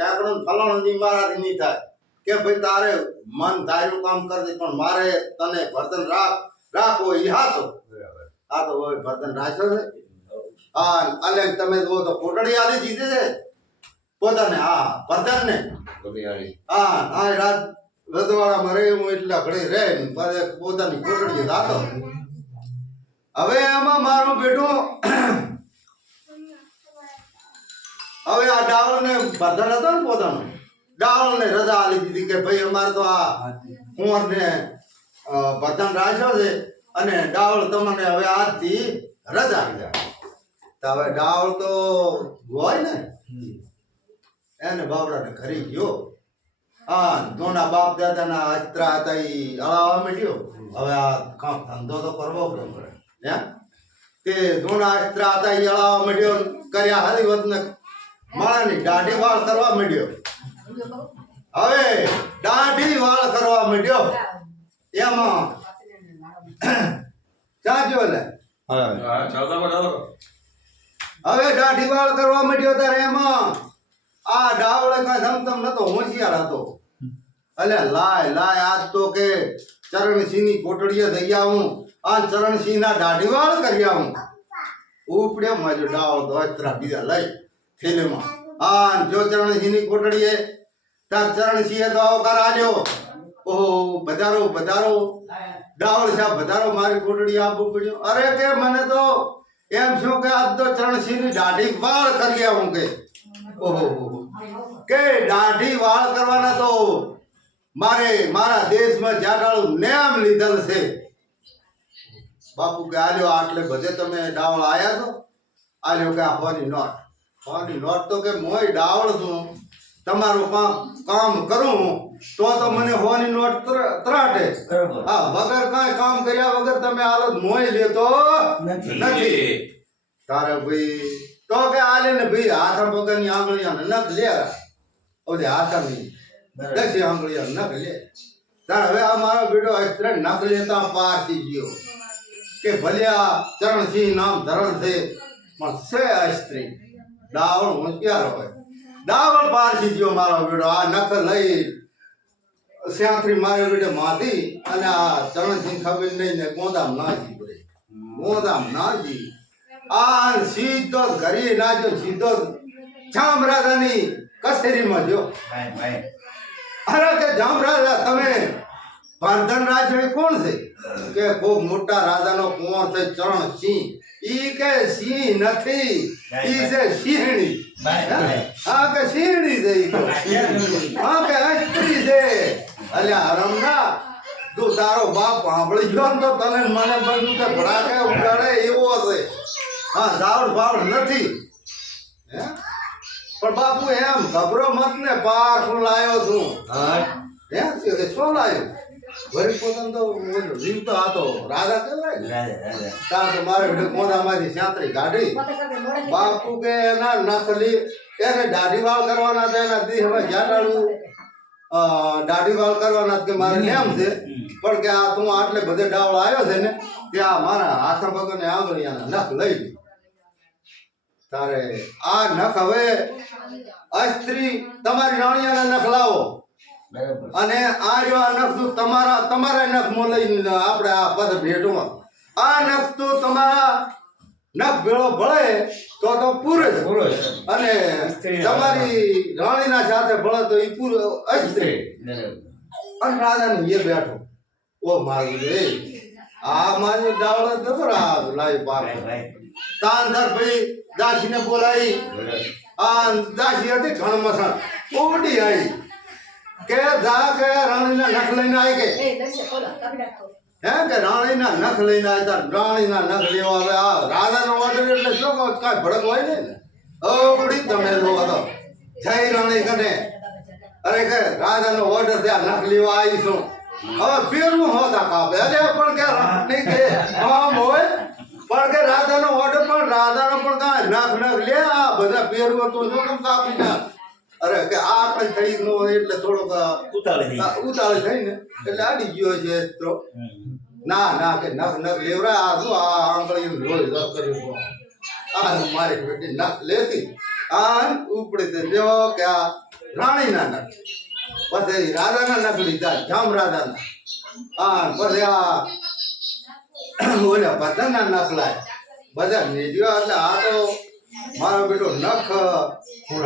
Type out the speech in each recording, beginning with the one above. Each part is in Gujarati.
ટેકડો ફલાણો દી મારાથી નહીં થાય કે ભાઈ તારે મન ધાર્યું કામ કરજે પણ મારે તને વર્તન રાખો એ હાચો આ તો હવે વર્તન રાખ્યો છે હા અને તમે જો તો કોટડી આલી જીતે છે પોતાને હા વર્તન ને હા આ રાત રજવાડા મરે હું એટલા ઘડી રહે પછી પોતાની કોટડી જાતો હવે આમાં મારો બેટો હવે આ ડાવળ ને વર્તન હતો ને પોતાનો ડાવળ ને રજા આલી દીધી કે ભાઈ અમારે તો આ કુંવર ને વર્તન રાખ્યો છે અને ડાવળ તમને હવે આજથી રજા તો હવે ડાવળ તો હોય ને એને બાવડાને ઘરી ગયો હા દોના બાપ દાદાના અસ્ત્રા હતા એ અળાવા માંડ્યો હવે આ કામ ધંધો તો કરવો પડે હે તે દોના અસ્ત્રા હતા એ અળાવા માંડ્યો કર્યા હરિવત ને માળાની દાઢી વાળ કરવા માંડ્યો હવે દાઢી વાળ કરવા માંડ્યો એમાં ચાજો લે હવે દાઢી વાળ કરવા માંડ્યો ત્યારે એમાં આ ડાવળે કાંઈ ધમધમ નતો હોશિયાર હતો અલે લાય આજ તો કે ચરણસિંહની કોટડીએ થઈ આવું આ ચરણસિંહના દાઢી વાળ કરી આવું ઉપડ્યો માજો ડાવળ તો અસ્ત્રા બીજા લઈ થેલીમાં આ જો ચરણસિંહની કોટડીએ તાર ચરણસિંહે તો આવકાર આલ્યો ઓહો બધારો ડાવળ સાહેબ બધારો મારી કોટડી આપવું પડ્યો અરે કે મને તો એમ શું કે આજ તો ચરણસિંહની દાઢી વાળ કરી આવું કે ઓહો કે દાઢી વાળ કરવાના તો મારા દેશમાં જાડાળું નેમ લીધેલ છે બાપુ કે આલ્યો આટલે બધે તમે ડાવળ આયા છો આલ્યો કે આ હોની નોટ તો કે મોય ડાવળ છું તમારું કામ કરું તો મને હોની નોટ ત્રાટે હા વગર કાંઈ કામ કર્યા વગર તમે હાલત મોય લેતો નથી તારે ભાઈ તો કે આલે ને ભાઈ હાથા પગની આંગળીયા નખ લે ઓલે હાથાની દસી આંગળીયા નખ લે તાર હવે આ મારો બેટો અસ્ત્ર નખ લેતા પારથી ગયો કે ભલ્યા ચરણસિંહ નામ ધરણ છે પણ છે અસ્ત્રી ડાવળ હોશિયાર હોય ડાવળ પારથી ગયો મારો બેટો આ નખ લઈ સ્યાત્રી મારો બેટો માથી અને આ ચરણસિંહ ખબર નહીં ને ગોદામ નાજી પડે ગોદામ નાજી આ સીધો ઘરી નાજો સીધો જામરાજાની કચેરીમાં જો અરે કે જામરાજા તમે વર્ધન રાજ કોણ છે કે બહુ મોટા રાજાનો કુંવર છે ચરણસિંહ ઈ કે સિંહ નથી ઈ છે સિંહણી હા કે સિંહણી છે ઈ તો હા કે અસ્ત્રી છે અલ્યા હરમના તું તારો બાપ સાંભળી ગયો ને તો તને મને બધું કે ભડાકે ઉડાડે એવો છે હા જાવડ નથી હે પણ બાપુ એમ ગભરો મત ને પાછું લાયો છું હે શું લાયો વરી પોતાનો તો જીવતો હતો રાજા કહેવાય તાર તો મારે મોઢામાંથી સાંતરી કાઢી બાપુ કે એના નખલી એને દાઢી વાળ કરવાના હતા એના દી હવે જાડાળું દાઢી વાળ કરવાના કે મારે નેમ છે પણ કે આ તું આટલે બધે ડાવળ આવ્યો છે ને ત્યાં મારા હાથા પગને આંગળીયાના નખ લઈ લી તારે આ નખ હવે અસ્ત્રી તમારી રાણીયાના નખ લાવો અને આ જો આ નખ તું તમારા નખ મો લઈને આપણે આ પદ ભેટમાં આ નખ તો તમારા નખ ભેળો ભળે તો પૂરે અને તમારી રાણીના સાથે ભળે તો એ પૂરો અસ્ત્રી અને રાજાને એ બેઠો ઓ મારું રે આ મારી ડાવળ જબરા લાવી પાર તાંધર ભાઈ દાસીને બોલાવી આ દાસી હતી ઘણમસણ ઓડી આવી કે જા કે રાણીના નખ લઈને આવી કે હે કે રાણીના નખ લઈને આવ્યા રાણીના નખ લેવા આવે આ રાજાનો ઓર્ડર એટલે શું કાંઈ ભડક હોય ને ઓડી તમે લો તો જય રાણી કને અરે કે રાજાનો ઓર્ડર ત્યાં નખ લેવા આવીશું હવે પેરનું હોતા કાપે અરે પણ કે રાણી કે કામ હોય પણ કે રાધાનો ઓર્ડર પણ રાધાનો પણ કાંઈ નખ લે આ બધા પેરવો તો શું કેમ કાપી નાખ અરે કે આ કઈ થઈ નો એટલે થોડોક ઉતાવળ થઈ ને એટલે આડી ગયો છે તો ના કે નખ લેવરા આ શું આ આંગળી લોહી રસ કર્યું આ મારી બેટી નખ લેતી આ ઉપડી દે જો કે આ રાણીના નખ, પછી રાધાના નખ લીધા, જામ રાધાના. હા, પછી આ ઓલા બધાના નખ લાય, બધા નીકળ્યો. એટલે આ તો મારો બેટો નખ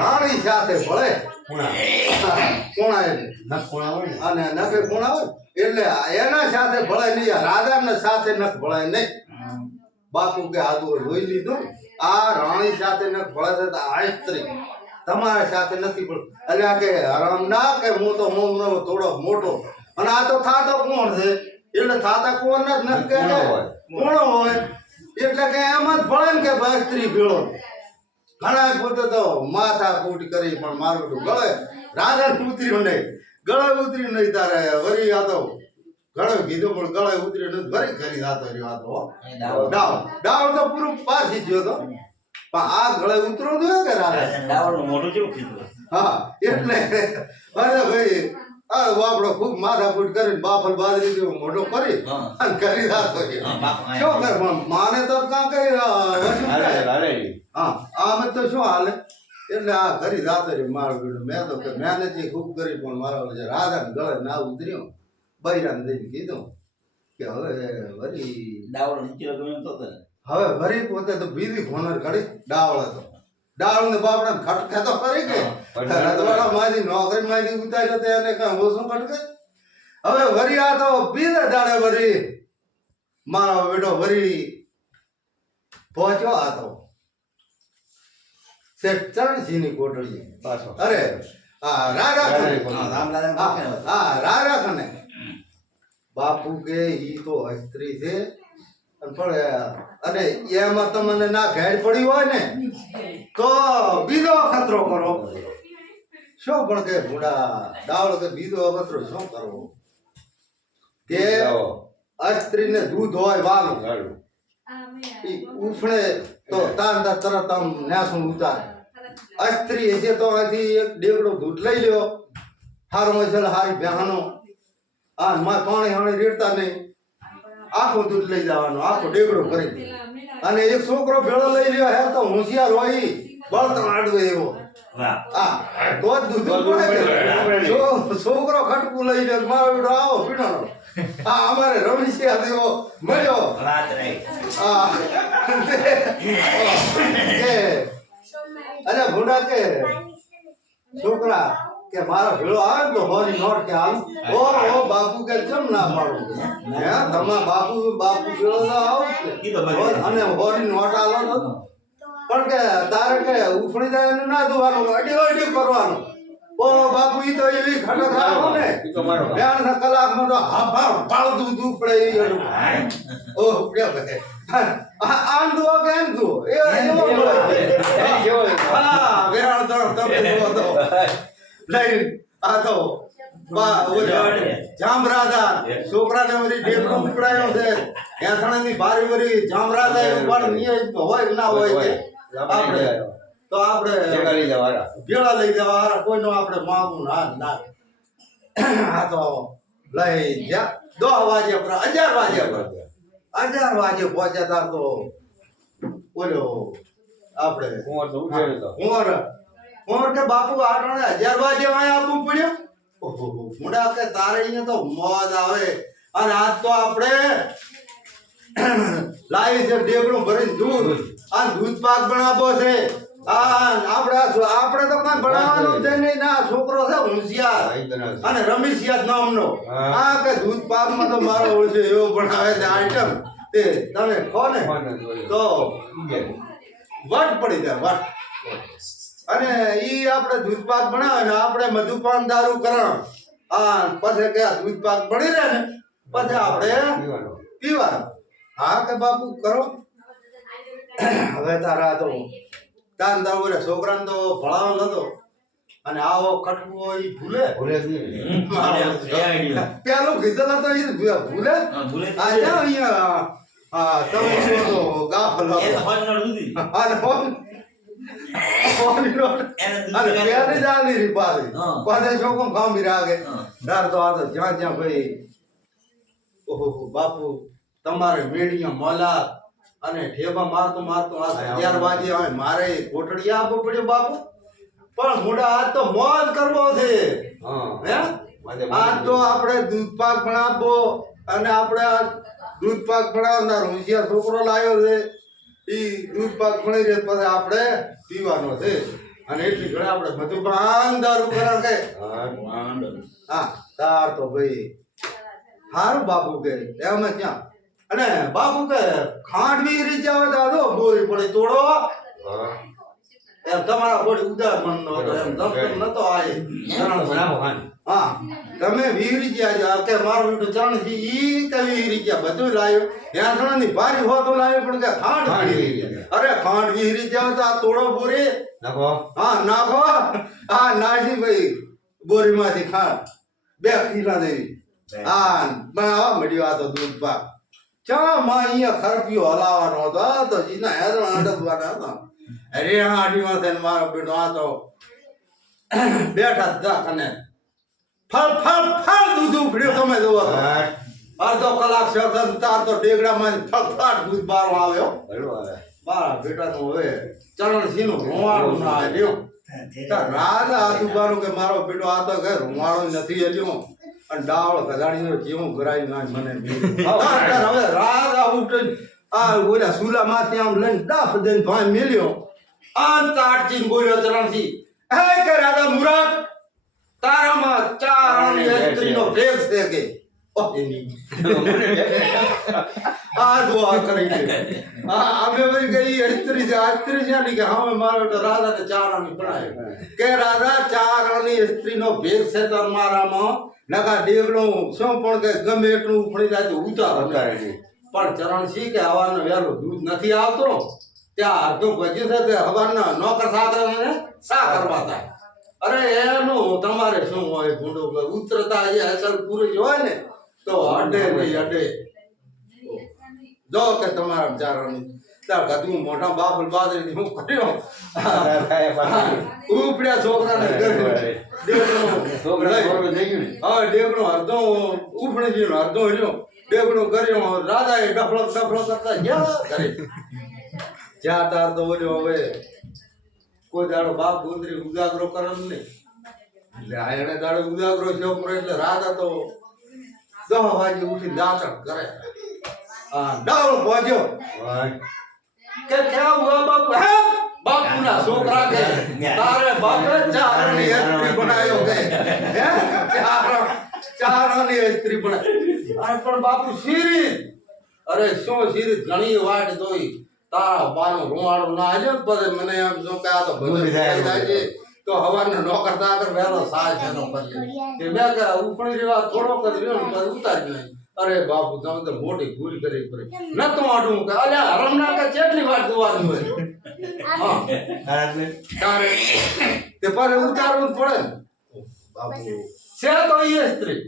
રાણી સાથે ભળે. કોણા એટલે નખ કોણા હોય ને અને નખે કોણા હોય એટલે એના સાથે ભળે નહીં, રાધાના સાથે નખ ભળે નહીં. બાપુ કે આદુ રોઈ લીધું, આ રાણી સાથે નખ ભળે છે તો આ સ્ત્રી તમારા સાથે નથી ભળતું. એટલે આ કે હરામ ના કે હું તો હું થોડો મોટો, અને આ તો થાતો કોણ છે એટલે થાતા કોણ જ નખ કે કોણો હોય એટલે કે એમ જ ભળે ને કે ભાઈ સ્ત્રી ભેળો. ઘણા પોતે તો માથા કૂટ કરી પણ મારું તો ગળે રાધા ઉતર્યું નહીં, ગળે ઉતર્યું નહીં. તારે વરી આ તો ગળે કીધું પણ ગળે ઉતર્યું નહીં, વરી કરી દાતો રહ્યો. આ તો ડાવ તો પૂરું પાછી ગયો તો, પણ આ ગળે ઉતરવું જોઈએ કે રાધા ડાવરનું મોઢું કેવું કીધું. હા એટલે અરે ભાઈ આ વાપડો ખૂબ માથાકૂટ કરીને બાફલ બાજરી જેવો મોઢો કરી અને કરી દાતો રહ્યો. શું કર પણ માને તો કાં કઈ વસ્તુ હા આમ તો શું હાલે એટલે આ ઘરી જાતો રહ્યો મારો બેટો. મેં તો કે મહેનત ખૂબ કરી પણ મારો રાધા ગળે ના ઉતર્યો. બૈરાને જઈને કીધું કે હવે વરી ડાવર નીચે ગમે એમ તો તને હવે વરી પોતે તો બીજી ખોનર કાઢી ડાવળ હતો. ડાવળ ને બાપડા ખટકે તો કરી કે રજવાડા માંથી નોકરી માંથી ઉતાર્યો તો એને કઈ ઓછું ખટકે. હવે વરી આ તો બીજે દાડે વરી મારો બેટો વરી પહોંચ્યો. આ તો ચરણસિંહની કોટડી પાછો. અરે હા રાજા ખને બાપુ કે ઈ તો સ્ત્રી છે પણ અને એમાં તમને ના ઘેડ પડી હોય ને તો બીજો અખતરો કરો. શું પણ કે ભૂડા ડાવળ કે બીજો અખતરો શું કરવો કે સ્ત્રીને દૂધ હોય વાલું ઉફણે તો તાન તરત આમ ન્યાસું ઉતારે. સ્ત્રી હશે તો અહીંથી એક ડેગડો દૂધ લઈ લ્યો, હારો છે હારી બહેનો આ માં પાણી હાણી રેડતા નહીં, આખું દૂધ લઈ જવાનું, આખો ડેગડો કરી. અને એક છોકરો ભેળો લઈ લ્યો હે તો હોશિયાર હોય બળતણ આડવે એવો, હા તો જ દૂધ છોકરો ખટકું લઈ લ્યો મારો બેટો આવો પીણો. હા અમારે રમેશિયા દેવો મળ્યો. હા અરે ભૂંડા કે છોકરા કે મારા ભેળો આવે તો હોરી નોટ કે હાલ ઓ બાપુ કે કેમ ના પાડું હે તમા બાપુ ભેળો તો આવો અને હોરી નોટ આલો તો પણ કે તારે કે ઉફળી જાય એનું ના જોવાનું, અડી કરવાનું. ઓ બાપુ ઈ તો એવી ખટક રાખો ને 2 કલાકમાં તો હાફા પાળતું દૂધ પડે એવી. ઓ કે ભાઈ આમ દુઓ કે એમ દુઓ એ એવો હા વેરાળ તો તમે તો લઈ આ તો બા ઓલા જામરાદા છોકરાને વરી ડેકડો ઉપડાયો છે એથાણાની ભારી વરી જામરાદા પણ નિયત હોય ના હોય કે આપણે તો આપણે ભેળા લઈ જવા કોઈનો આપણે માગું ના આ તો લઈ ગયા 10 વાગ્યા પર 11 વાગ્યા પર 11 વાગે પહોંચ્યા તા તો ઓલો આપણે કુંવર કે બાપુ આટણે 11 વાગે અહીંયા આવવું પડ્યું. ઓહો મુંડા કે તારે અહીંયા તો મોજ આવે. અને આજ તો આપણે લાવી છે ડેગડું ભરીને દૂધ આ દૂધ પાક બનાવવો છે. આપણે તો કઈ બનાવવાનું છે નહીં. ના છોકરો છે હોશિયાર અને રમેશિયા નામનો. આ કે દૂધ પાકમાં તો મારો ઓળશે એવો બનાવે છે આઈટમ તે તમે ખો ને તો વટ પડી જાય વટ. અને ઈ આપણે દૂધ પાક બનાવે ને આપણે મધુપાન દારૂ કરણ પછી કે દૂધ પાક બની રહે ને પછી આપણે પીવાનું. હા કે બાપુ કરો. હવે તારા તો તાંદા ઓલે છોકરાને તો ભણાવો નતો અને આવો કટવો ઈ ભૂલે પેલું કીધેલા તો ઈ ભૂલે. અહીંયા તમે શું તો ગાફલ જ્યાં ભાઈ ઓહો બાપુ તમારે મેડિયા મોલા અને ઠેબા મારતો 11 વાગે મારે કોટડી આપવો પડ્યો બાપુ. પણ મોટા આજ તો મોજ કરવો છે હા હે માથે આજ તો આપણે દૂધ પાક ભણાવવો અને આપણે આ દૂધ પાક ભણાવનાર હોશિયાર છોકરો લાવ્યો છે ઈ દૂધ પાક ભણી રહે પછી આપણે પીવાનો છે અને એટલી ઘણા આપણે બધું ભાન દારૂ કરા કે હા હા તાર તો ભાઈ હારું બાપુ કે એમ ક્યાં અને બાપુ કે ખાંડવી રીતે આવે તો આજો બોરી પડી તોડો હા એમ તમારા બોડી ઉદાર મન નો હતો એમ ધમધમ નતો આય બનાવો ખાન હા તમે વીરી ગયા કે મારો બેટો ચરણ છે ઈ કે વીરી ગયા બધું લાવ્યો ત્યાં જણા ની ભારી હોતો લાવ્યો પણ કે ખાંડ વીરી ગયા. અરે ખાંડ વીરી જાવ તો આ તોડો બોરી નાખો હા નાખો આ નાખી ભાઈ બોરીમાંથી ખાંડ 2 કિલા દેવી હા બનાવવા મળ્યો આ તો દૂધ પાક ચા માં અહીંયા ખરપિયો હલાવવાનો હતો તો જીના હેરણ અડકવાના હતા અરે આડીમાં થઈને મારો બેટો આ તો બેઠા હતા કને ફળ ફળ ફળ દૂધ ઉખડ્યું તમે જોવો તો અડધો કલાક છે તાર તો ટેગડામાં ફળફાટ દૂધ બારો આવ્યો મારા બેટાનું હવે ચરણસિંહનું રૂવાણું ના આવ્યું રાજા આજુબાનું કે મારો બેટો આ તો કે રૂવાણું નથી હલ્યો અને ડાવળ ગધાડીને જેવું ગરાઈ નાખ મને હવે રાજા ઉઠીને આ ઓલા સુલામાંથી આમ લઈને ડાફ દઈને ભાઈ મેલ્યો આ તાટચીને બોલ્યો ચરણસિંહ હે કે રાજા મુરાદ તારામાં 4 આણી સ્ત્રીનો ભેગ છે કે ઓહ એની આ દુઆ કરી દે અમે ભાઈ ગઈ સ્ત્રી છે કે હા મારો તો રાજા ને 4 આણી ભણાય કે રાજા 4 આણી સ્ત્રીનો ભેગ છે તમારામાં નકા ડેગડો શું પણ કે ગમે એટલું ઉફળી જાય તો ઉતારો પણ ચરણસિંહ કે હવાનો વેલો દૂધ નથી આવતો ત્યાં અડધું ભજ્યું છે તે હવાના નોકર સાકરાને સા કરવા થાય અરે એનું તમારે શું હોય ભૂંડો ઉતરતા એ અસલ પૂરી હોય ને તો અડે નહીં અડે જો કે તમારા ચારણી ત્યાં કદું મોટા બાપલ બાદરી હું કર્યો ઉપડ્યા છોકરાને હા ડેગણો અડધો ઉપડી ગયો અડધો રહ્યો ડેગણો કર્યો રાજાએ ડફળો કરતા ગયા કરે જ્યાં તાર તો બોલ્યો હવે કોઈ દાડો બાપ ગુંદરી ઉજાગરો કરે ને એટલે આ એને દાડો ઉજાગરો છોકરો એટલે રાજા તો 10 વાગે ઉઠી દાંતણ કરે હા ડાવળ પહોંચ્યો કે ક્યાં હુઆ બાપુ હે બાપુના છોકરા કે તારે બાપે ચારણી સ્ત્રી બનાવ્યો કે હે ચારણી સ્ત્રી બનાવી અરે પણ બાપુ શીરી અરે શું શીરી ઘણી વાટ જોઈ તારા બાનો રૂવાડો ના આવ્યો પછી મને એમ જો કે આ તો બધું જાય છે તો હવાને નોકર તાકર વેલો સાજ એનો કરી કે મેં કે ઉપણી રેવા થોડો કરી રહ્યો ને પછી ઉતારી ગયો અરે બાપુ તમે તો મોટી ભૂલ કરી પડી નતો આડું કે અલ્યા હરમના કે કેટલી વાર જોવાનું હોય હા તારે તે પર ઉતારવું પડે ને બાપુ છે તો એ સ્ત્રી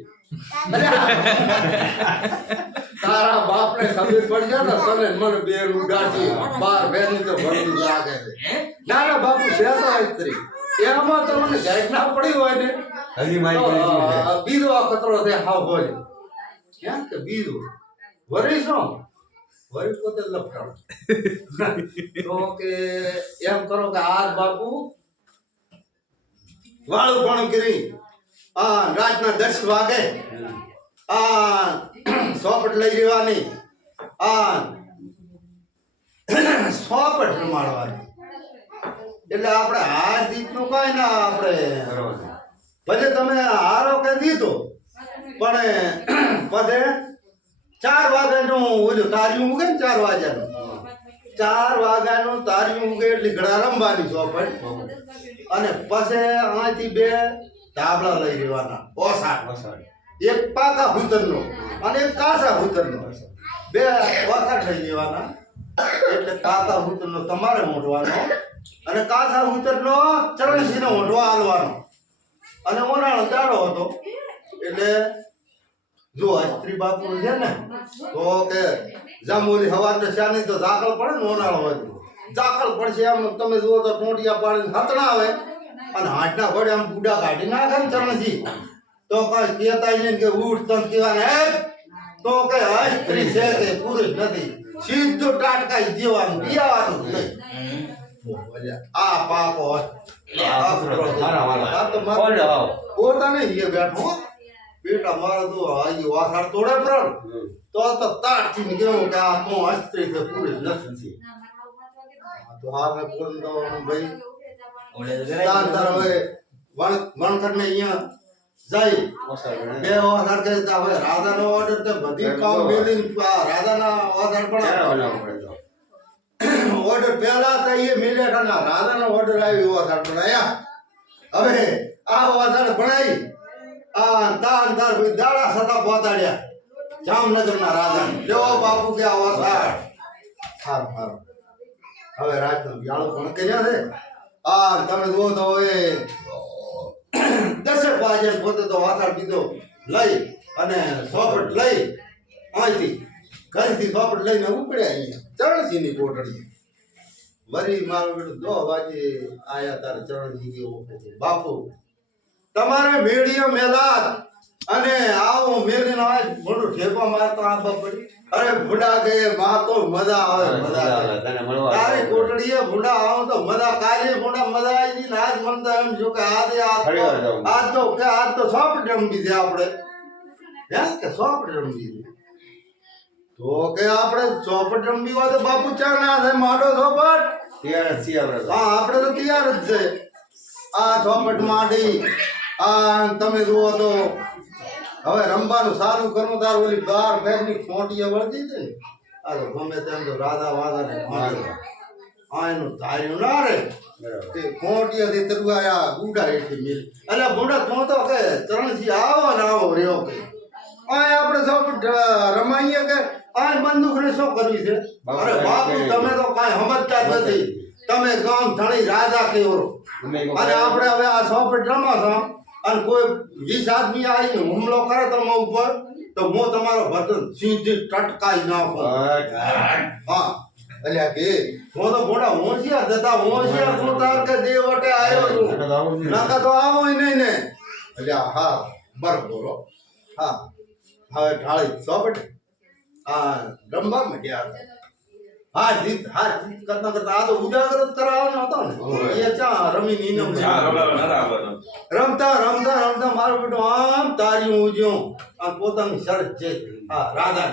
તારા બાપને ખબર પડી જાય ને તને મને બે ઉડાડી 12 બેની તો ભરતી લાગે છે ના ના બાપુ છે તો સ્ત્રી એમાં તમને ગાઈડ ના પડી હોય ને હજી મારી બીજો ખતરો છે હાવ હોય ક્યાં કે બીજો વરી શું વરી પોતે લપટાણ તો કે એમ કરો કે આજ બાપુ વાળું પણ કરી રાતના 10 વાગે સોપટ લઈ લેવાની સોપટ રમાડવાની એટલે આપણે હાર જીતનું કઈ ના આપણે ભલે તમે હારો કે દીધો પણ પછી 4 વાગ્યાનું ઓલું તાર્યું ઉગે ને 4 વાગ્યાનું 4 વાગ્યાનું તાર્યું ઉગે એટલે ઘડા રમવાની સોપટ અને પછી અહીંથી 2 ધાબળા લઈ લેવાના ઓસાડ એક પાકા ભૂતરનો અને એક કાસા ભૂતરનો 2 ઓસાડ લઈ લેવાના એટલે પાકા ભૂતરનો તમારે મોટવાનો અને કાસા ભૂતરનો ચરણસિંહનો મોટો આલવાનો અને ઓનાળો દાડો હતો એટલે જો સ્ત્રી બાપુ છે ને તો કે જામોલી હવાને ચાની તો દાખલ પડે ને ઓનાળો હોય દાખલ પડશે આમ તમે જુઓ તો ટોટિયા પાડીને હતણા આવે અને હાથના ઘોડે આમ બુડા કાઢી નાખે ને ચરણસિંહ તો કઈ કહેતા નહીં કે ઉઠ તન કહેવાને તો કે આ સ્ત્રી છે કે પુરુષ નથી સીધું ટાટકાઈ દેવાનું પીવાનું નહીં આ પાકો હોય. આ કૂતરો મારા વાળા. આ તો મારો કોણ આવો? પોતાને હીએ બેઠો હો. બેટા મારો તો આજી વાસાડ તોડે પ્રણ તો તારથી ને કેવું કે આ તો અસ્ત્રી છે પૂરી નથી તો આ મેં ફોન તો ભાઈ ઓલે તાર તાર હવે વણકર ને અહીંયા જઈ બે વાસાડ કે હવે રાધાનો ઓર્ડર તે બધી કામ મેલીને રાધાના વાસાડ પણ ઓર્ડર પહેલા તો એ મિલેટ અને રાધાનો ઓર્ડર આવ્યો વાસાડ પણ આયા હવે આ વાસાડ ભણાઈ આ તાર તાર ભાઈ દાડા સતા પહોંચાડ્યા જામનગરના રાજા લેવો બાપુ કે આ વાસાડ સારું સારું હવે રાજનો વ્યાળો પણ કર્યા છે આ તમે જુઓ તો હવે 10 વાગે પોતે તો વાસાડ દીધો લઈ અને સોપટ લઈ અહીંથી ઘરેથી સોપટ લઈને ઉપડ્યા અહીંયા ચરણસિંહની કોટડી વરી મારો બેટો 2 વાગે આયા તારે ચરણસિંહ ગયો બાપુ તમારે મેળીઓ મેલાત અને આવો મેલીનો આજ મોટું ઠેપા મારતો આંબા પડી અરે ભૂડા કે માં તો મજા આવે મજા આવે તને મળવા તારી કોટડીએ ભૂડા આવો તો મજા કાલે ભૂડા મજા આવી ગઈ ને આજ મન તો એમ જો કે આજ તો સોપટ રમવી છે આપણે હે કે સોપટ રમવી છે તો કે આપણે ચોપટ રમવી હોય તો બાપુ ચા ના થાય માડો ચોપટ તૈયાર છીએ આપણે તો. હા આપણે તો તૈયાર જ છે આ ચોપટ માંડી આ તમે જુઓ તો હવે રમવાનું સારું કરવું તાર ઓલી 12 ફેરની ખોટીએ વળગી છે ને આ તો ગમે તેમ તો રાધા વાધા ને આ એનું ધાર્યું ના રે બરાબર. તે ખોટીએથી તરવાયા ગુડા એટલી મિલ એટલે ગુડા તું તો કે ચરણસિંહ આવો ને આવો રહ્યો કે આ આપણે ચોપટ રમાઈએ કે આ બંદૂક ને શું કરવી છે અરે બાપુ તમે તો કાંઈ સમજતા જ નથી તમે ગામ ધણી રાજા કેવો અને આપણે હવે આ સોપટ રમાશો અને કોઈ 20 આદમી આવીને હુમલો કરે તમે ઉપર તો હું તમારો બદન સીધી ટટકાઈ નાખો હા એટલે કે હું તો મોટા હોશિયાર જતા હોશિયાર શું તાર કે દેવટે આવ્યો છું નકા તો આવો નહીં ને એટલે હા બરોબર હા હવે ઢાળી સોપટ આ રમવા માંડ્યા હા જીત કરતા કરતા આ તો ઉજાગર જ કરાવવાનો હતો ને એ ચા રમી નીનમ રમતા રમતા રમતા મારો બેટો આમ તારી ઉજ્યો આ પોતાની શરત છે હા રાધા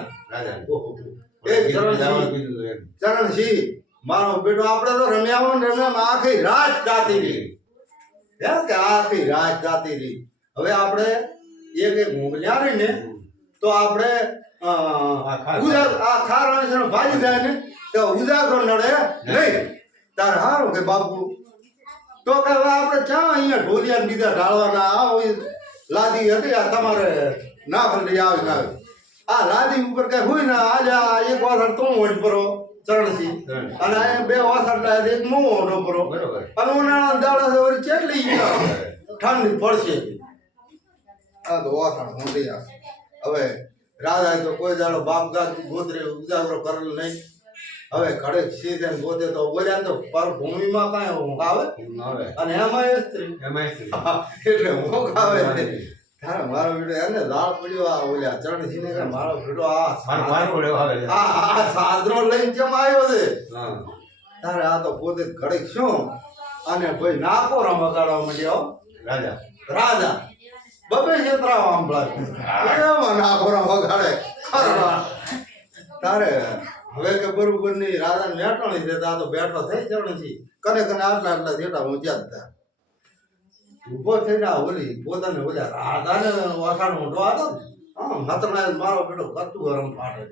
એક ચરણસિંહ મારો બેટો આપણે તો રમ્યા ને રમ્યા આખી રાત જાતી રહી હે કે આખી રાત જાતી રહી હવે આપણે એક મોકલ્યા રહી ને તો આપણે આ ખારાણી ભાજી જાય ને તો ઉજાગરો નડે નહીં તાર હારું કે બાપુ તો કે હવે આપણે ચા અહીંયા ઢોલિયા બીજા ઢાળવાના આ લાદી હતી આ તમારે નાખ લઈ આવી આવે આ લાદી ઉપર કઈ હોય ને આજે એક વાસણ તું ઓઢ પરો ચરણસિંહ અને આ 2 વાસણ લાય એક મો ઓઢો પરો અને ઉનાળા દાડા છે વળી કેટલી ઠંડી પડશે આ તો વાસણ મોટી હવે રાધા તો કોઈ દાડો બાપ ગાત ગોતરે ઉજાગરો કરેલ નહીં હવે ઘડે સીધે ગોતે તો બોલ્યા તો પર ભૂમિમાં કાંઈ ઊંઘ આવે અને એમાં સ્ત્રી એટલે ઊંઘ આવે તારે મારો બેટો એને લાળ પડ્યો આ ઓલ્યા ચરણસિંહ ને મારો બેટો આ સાદરો લઈને કેમ આવ્યો છે તારે આ તો પોતે ઘડીક શું અને ભાઈ નાકો રમગાડવા માંડ્યો રાજા રાજા બબે છેતરાવા આંબળા એમાં નાકો રમગાડે તારે હવે કે બરોબર ની રાજા ને વેટાણી છે આ તો બેઠો થઈ ચરણસિંહ કને કને આટલા આટલા જેટા હું જ્યાં હતા ઉભો થઈને ઓલી પોતાને ઓલા રાધાને વાસાણ ઊંધો હતો ને આમ હતના મારો બેટો કતું ગરમ ફાટે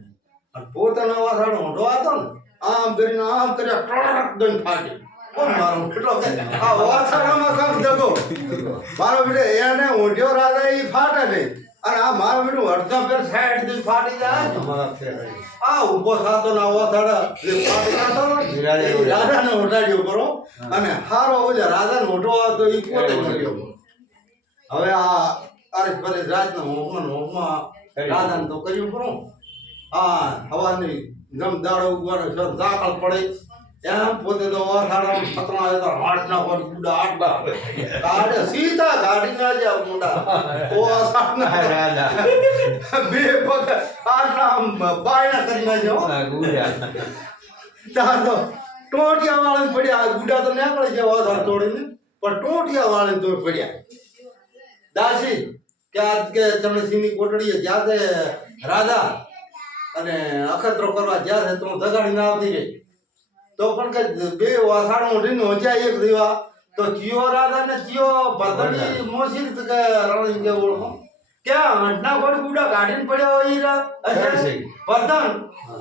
અને પોતાનો વાસાણ ઊંધો હતો ને આમ કરીને આમ કર્યા ટળક દઈને ફાટે મારો બેટો આ વાસાણામાં કામ જગો મારો બેટો એને ઊંધ્યો રાધા એ ફાટે નહીં અને આ મારો બેટો અડધા પેર સાઈડ થી ફાટી જાય આ ઉભો થતો ના વાસાડા જે ફાટી જતો રાધાને ઉઠાડ્યો કરો અને હારો ઓલા રાધાને ઉઠો તો એ પોતે કર્યો હવે આ અરે ભલે રાજના હોમમાં રાધાને તો કર્યું ખરું આ હવાની જમ દાડો ઉગવાનો છે દાખલ પડે એમ પોતે તો વાસાડા ખતરા આવે તો હાથ ના હોય ગુડા આઠ બાપે ગાડે સીધા ગાડી ના જાવ મુંડા ઓ વાસાડા રાજા બે પગ આટલા બાયણા કરી ના જાવ તાર તો ટોટિયા વાળાને પડ્યા ગુડા તો નીકળી જાય વાધાર તોડીને પણ ટોટિયા વાળાને તો પડ્યા દાસી કે આજ કે ચણસીની કોટડીએ જ્યાં તે રાધા અને અખતરો કરવા જ્યાં છે તો દગાડી ના આવતી રહી તો પણ કે બે વાસાણ મોઢીને હોંચ્યા એક દીવા તો ચિયો રાધા ને ચિયો ભદડી મોસી કે રણી કે ઓળખો ક્યાં હંટના ગોળ ગુડા કાઢીને પડ્યા હોય ભદન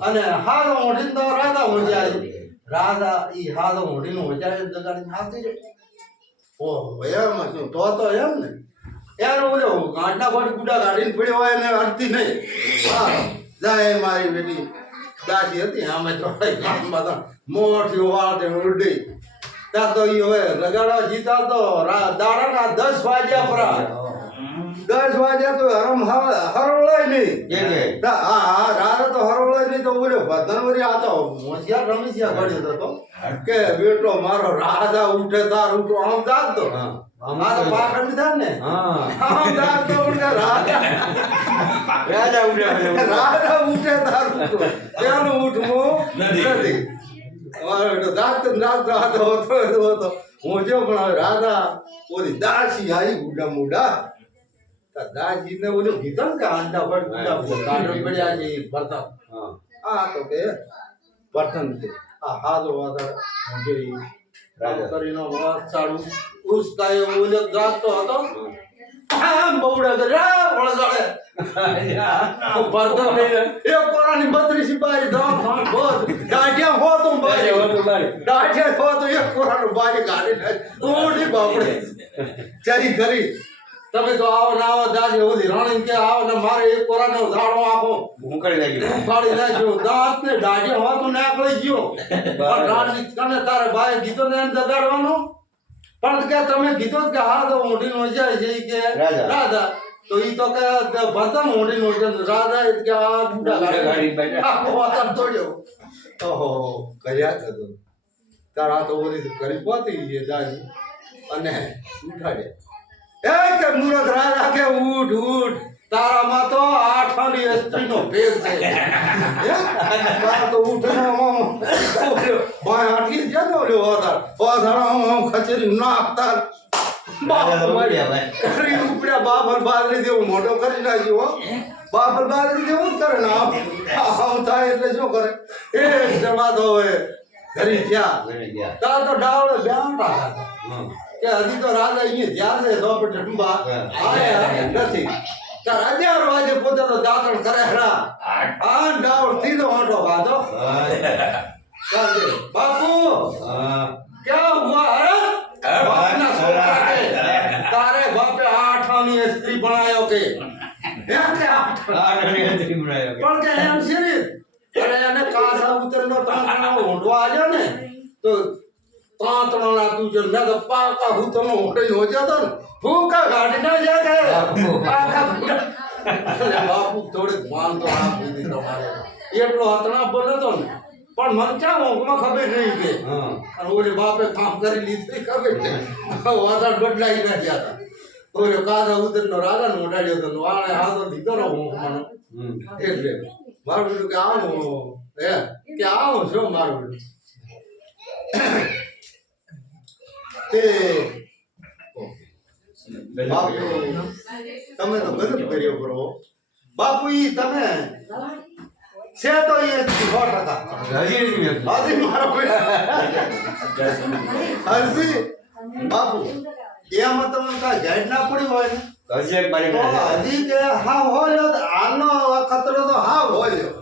અને હાલો મોઢીને તો રાધા હોંચ્યા રાધા ઈ હાલો મોઢીને હોંચ્યા દગાડીને આવતી રહી ઓહો એમ શું તો એમ ને યાર ઓલો ગાંઠના ગોળ ગુડા કાઢીને પડ્યો હોય એને અડતી નહીં હા જાય મારી બેટી દાદી હતી આમે થોડા ગામમાં તો મોટી વાળ તે ઉડી ત્યાં તો ઈ હવે રગાડા જીતા તો દાડાના 10 વાગ્યા પરા 10 વાગ્યા તો હરવળાય નહીં હા રાત તો હરવળાય નહીં તો બોલ્યો ભદનવરી આ તો હોશિયાર રમેશિયા ગળ્યો હતો કે બેટો મારો રાજા ઉઠે તાર ઉઠો આમ જાગતો આ તો પાખંડ થાય ને આમ જાગતો પણ રાજા ઉઠે તાર ઉઠો પેલું ઉઠવું નથી હું જો પણ હવે રાધા ઓલી દાસી આવી ગુડા મુડા દાસી ને ઓલું કીધું કે આંડા પર ગુડા કાઢી પડ્યા છે બર્તન આ તો કે બર્તન છે આ હાલો વાદળ કરીને વાત ચાલુ ઉસકાય ઓલો જાગતો હતો આમ બવડા કર્યા વળગાડે બર્તન એ કોરાની 32 બારી દામ બોલ દાઢિયા હો તો બારી દાઢિયા હો તો એક કોરાનું બારી કાઢી ઓડી બાપડે ચરી કરી તમે તો આવો ના આવો દાદી ઓલી રાણી કે આવો ને મારે એક કોરાનો ઝાડો આખો હું કરી નાખી કાઢી નાખ્યો દાંત ને દાઢિયા હો તો નાખી ગયો પણ રાણી કને તારે ભાઈ કીધો ને એમ જગાડવાનો પણ કે તમે કીધું કે હા તો મોઢી નો જાય છે કે રાધા તો ઈ તો કે ભદન મોઢી નો રાધા કે આ બુડા ગાડી બેઠા વાતમ તોડ્યો ઓહો કર્યા કદો તારા તો ઓલી કરી પોતી છે દાદી અને ઉઠાડ્યા એ કે મુરત રાજા કે ઉઠ ઉઠ તારામાં તો 8 આની સ્ત્રીનો ભેગ છે તારા તો ઉઠને ભાઈ આઠી જતો લ્યો વાધાર આમ ખચેરી નાખતા ઉપડ્યા બાબર બાદરી જેવું મોટો કરી નાખ્યો બાબર બાદરી જેવું જ કરે ને આમ થાય એટલે શું કરે એ જમા તો હવે ઘરી ગયા તાર તો ડાવડે બેઠા હતા કે હજી તો રાજા અહીંયા જ્યાં છે સોપટ ડંબા આયા નથી તાર 11 વાગે પોતાનો દાંતણ કરે હરા આ ડાવડ સીધો આંટો ખાધો બાપુ क्या हुआ है बापना सोचा के तारे बापे 8 आनी स्त्री बनायो के પણ કે એમ સિરી અરે એને કાસા ઉતરનો તાંતણો હોંડવા આવ્યો ને તો તાંતણોના તું જો ન તો પાકા હુતનો હોંડઈ હો જતો ને ભૂકા ગાડી ના જા કે પાકા બાપુ થોડે માન તો આપી દીધો તમારે એટલો હતના બોલે તો ને પણ મન ક્યાં ઊંઘમાં ખબર નહીં કે અને ઓલે બાપે કામ કરી લીધું ખબર છે વાદળ બદલાઈ ના ગયા હતા ઓલે કાદા ઉતરનો રાજા નો ઉડાડ્યો હતો વાળે હાથો દીધો રહો ઊંઘમાં એટલે મારું બેટું કે આમ હે કે આમ છો મારું બેટું તે બાપુ તમે તો ગલત કર્યો કરો બાપુ ઈ તમે છે તો એ 100% હજી મારો હજી બાપુ એમાં તમને કાંઈ ગાઈડ ના પડી હોય ને હજી કે હા હોલ્યો આનો ખતરો તો હા હોલ્યો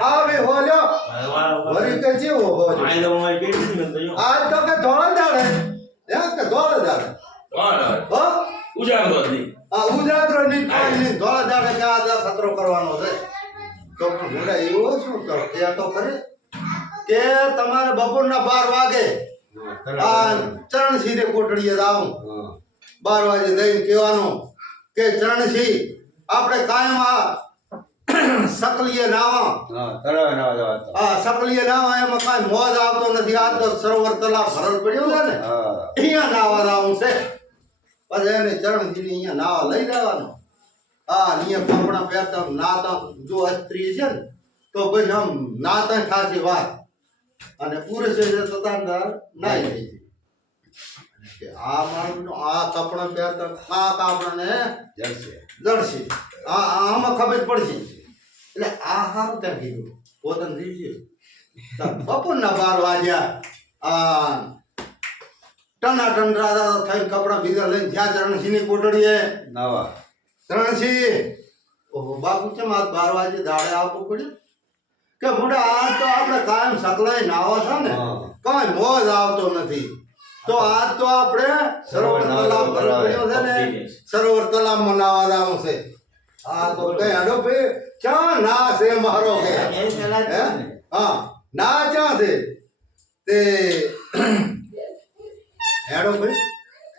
હા ભી હોલ્યો વરી કે જેવો હોલ્યો આજ તો કે ધોળા દાડે કે ધોળા દાડે હો ઉજાગરો ની ઉજાગરો ની ધોળા દાડે કે આ ખતરો કરવાનો છે તો પણ ઘોડા એવો શું કરો એ તો ખરે કે તમારે બપોરના 12 વાગે આ ચરણસિંહ કોટડીએ આવું 12 વાગે જઈને કહેવાનું કે ચરણસિંહ આપણે કાયમ આ સકલીએ નાવા સકલીએ નાવા એમાં કાંઈ મોજ આવતો નથી આ તો સરોવર તલાવ ભરલ પડ્યો છે ને અહીંયા નાવા આવું છે પછી એને ચરણસિંહ અહીંયા નાવા લઈ જવાનું હા નિયમ કપડા પહેરતા નાતા જો સ્ત્રી છે ને તો પછી આમ નાતા થાશે વાત અને પૂરે છે તો તાંદાર નાઈ રહી છે આ માણસનો આ કપડા પહેરતા આ કાપડાને જડશે જડશે આમાં ખબર પડશે એટલે આ હારું ત્યાં કીધું પોતાને દીવશે બપોરના 12 વાગ્યા આ ટનાટન રાધા થઈને કપડા બીજા લઈને જ્યાં ચરણસિંહની કોટડીએ નાવા ચરણસિંહ ઓહો બાપુ કેમ આજ 12 વાગે દાડે આવવું પડ્યું કે મોટા આજ તો આપણે કાયમ સકલાઈ નાવો છે ને કઈ મોજ આવતો નથી તો આજ તો આપણે સરોવર તલાવ પર પડ્યો છે ને સરોવર તલાવમાં નાવા જવાનું છે આ તો કઈ હાડો ભાઈ ક્યાં ના છે મારો કે હા ના ક્યાં છે તે હેડો ભાઈ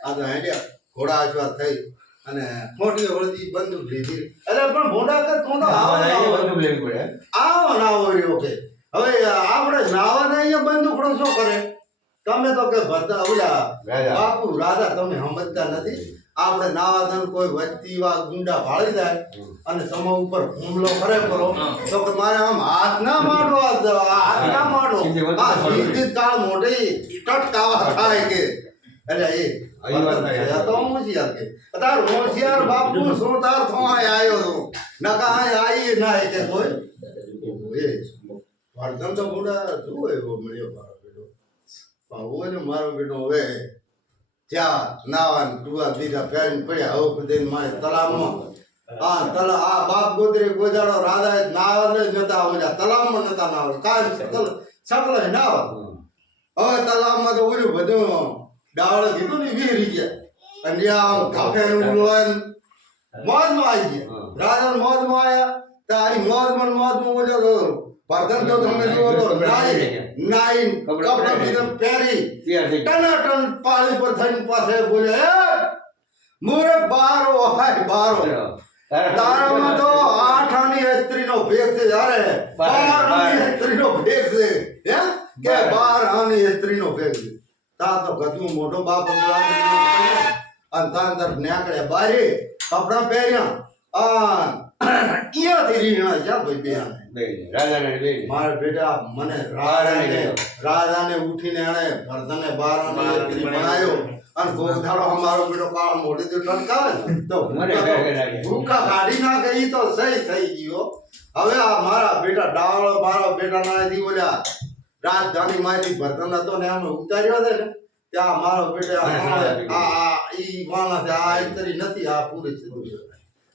આ તો હેડ્યા ઘોડા અજવા થઈ અને મોટી હળદી બંદૂક લીધી અરે પણ ભોંડા કે તું તો આવો બંદૂક લેવી પડે આવો નાવો રહ્યો કે હવે આપણે નાવાને અહીંયા બંદૂકડો શું કરે તમે તો કે ભરતા ઓલા બાપુ રાધા તમે સમજતા નથી આપણે નાવા ધન કોઈ વચતી વા ગુંડા ભાળી જાય અને સમા ઉપર હુમલો કરે કરો તો કે મારે આમ હાથ ના મારવો હાથ ના મારવો આ સીધી તાળ મોઢી ટટકાવા થાય કે એટલે એ તો હોશિયાર કે તાર હોશિયાર બાપુ શું તાર થોય આયો તો નકા આઈ ના કે કોઈ એ વર્ધન તો મોડા જોવે એવો મળ્યો મારો બેટો પાવો ને મારો બેટો હવે ત્યાં નાવાન ટુવા બીજા ફેરીને પડ્યા હવે બધે મારે તલાવમાં આ બાપ ગોત્રી ગોજાડો રાધા નાવા જ નતા આવડ્યા તલાવમાં નતા નાવા કાંઈ સકલે નાવા હવે તલાવમાં તો ઓલું બધું ડાવડે કીધું ને વીરી ગયા અને આમ કાફેનું લોન મોજમાં આવી ગયા રાજા મોજમાં આવ્યા તારી મોજમાં બોલ્યો વર્ધન તો તમે જુઓ તો નાઈ કપડા બીજા પહેરી ટનાટન પાળી પર થઈને પાસે બોલે મોરે બારો હાય બારો તારામાં તો 8 આની સ્ત્રીનો ભેગ છે અરે 12 આની સ્ત્રીનો ભેગ છે હે કે 12 આની સ્ત્રીનો ભેગ છે તા તો ગધું મોટો બાપ અને તા અંદર નેકળ્યા બારે કપડા પહેર્યા અહીંયાથી રીણા જા ભાઈ મારા બેટા મને રાજાને ઉઠીને એને ભરતને 12 આની સ્ત્રી બનાવ્યો અને ગોધાડો અમારો બેટો કાળ મોઢે તો ટટકાવે તો ભૂખા કાઢી ના ગઈ તો સહી થઈ ગયો હવે આ મારા બેટા ડાવળો મારા બેટા નાથી બોલ્યા રાજધાની માંથી ભરતન હતો ને અમે ઉતાર્યો છે ને ત્યાં મારો બેટા આ ઈ માણસ આ ઇતરી નથી આ પૂરી છે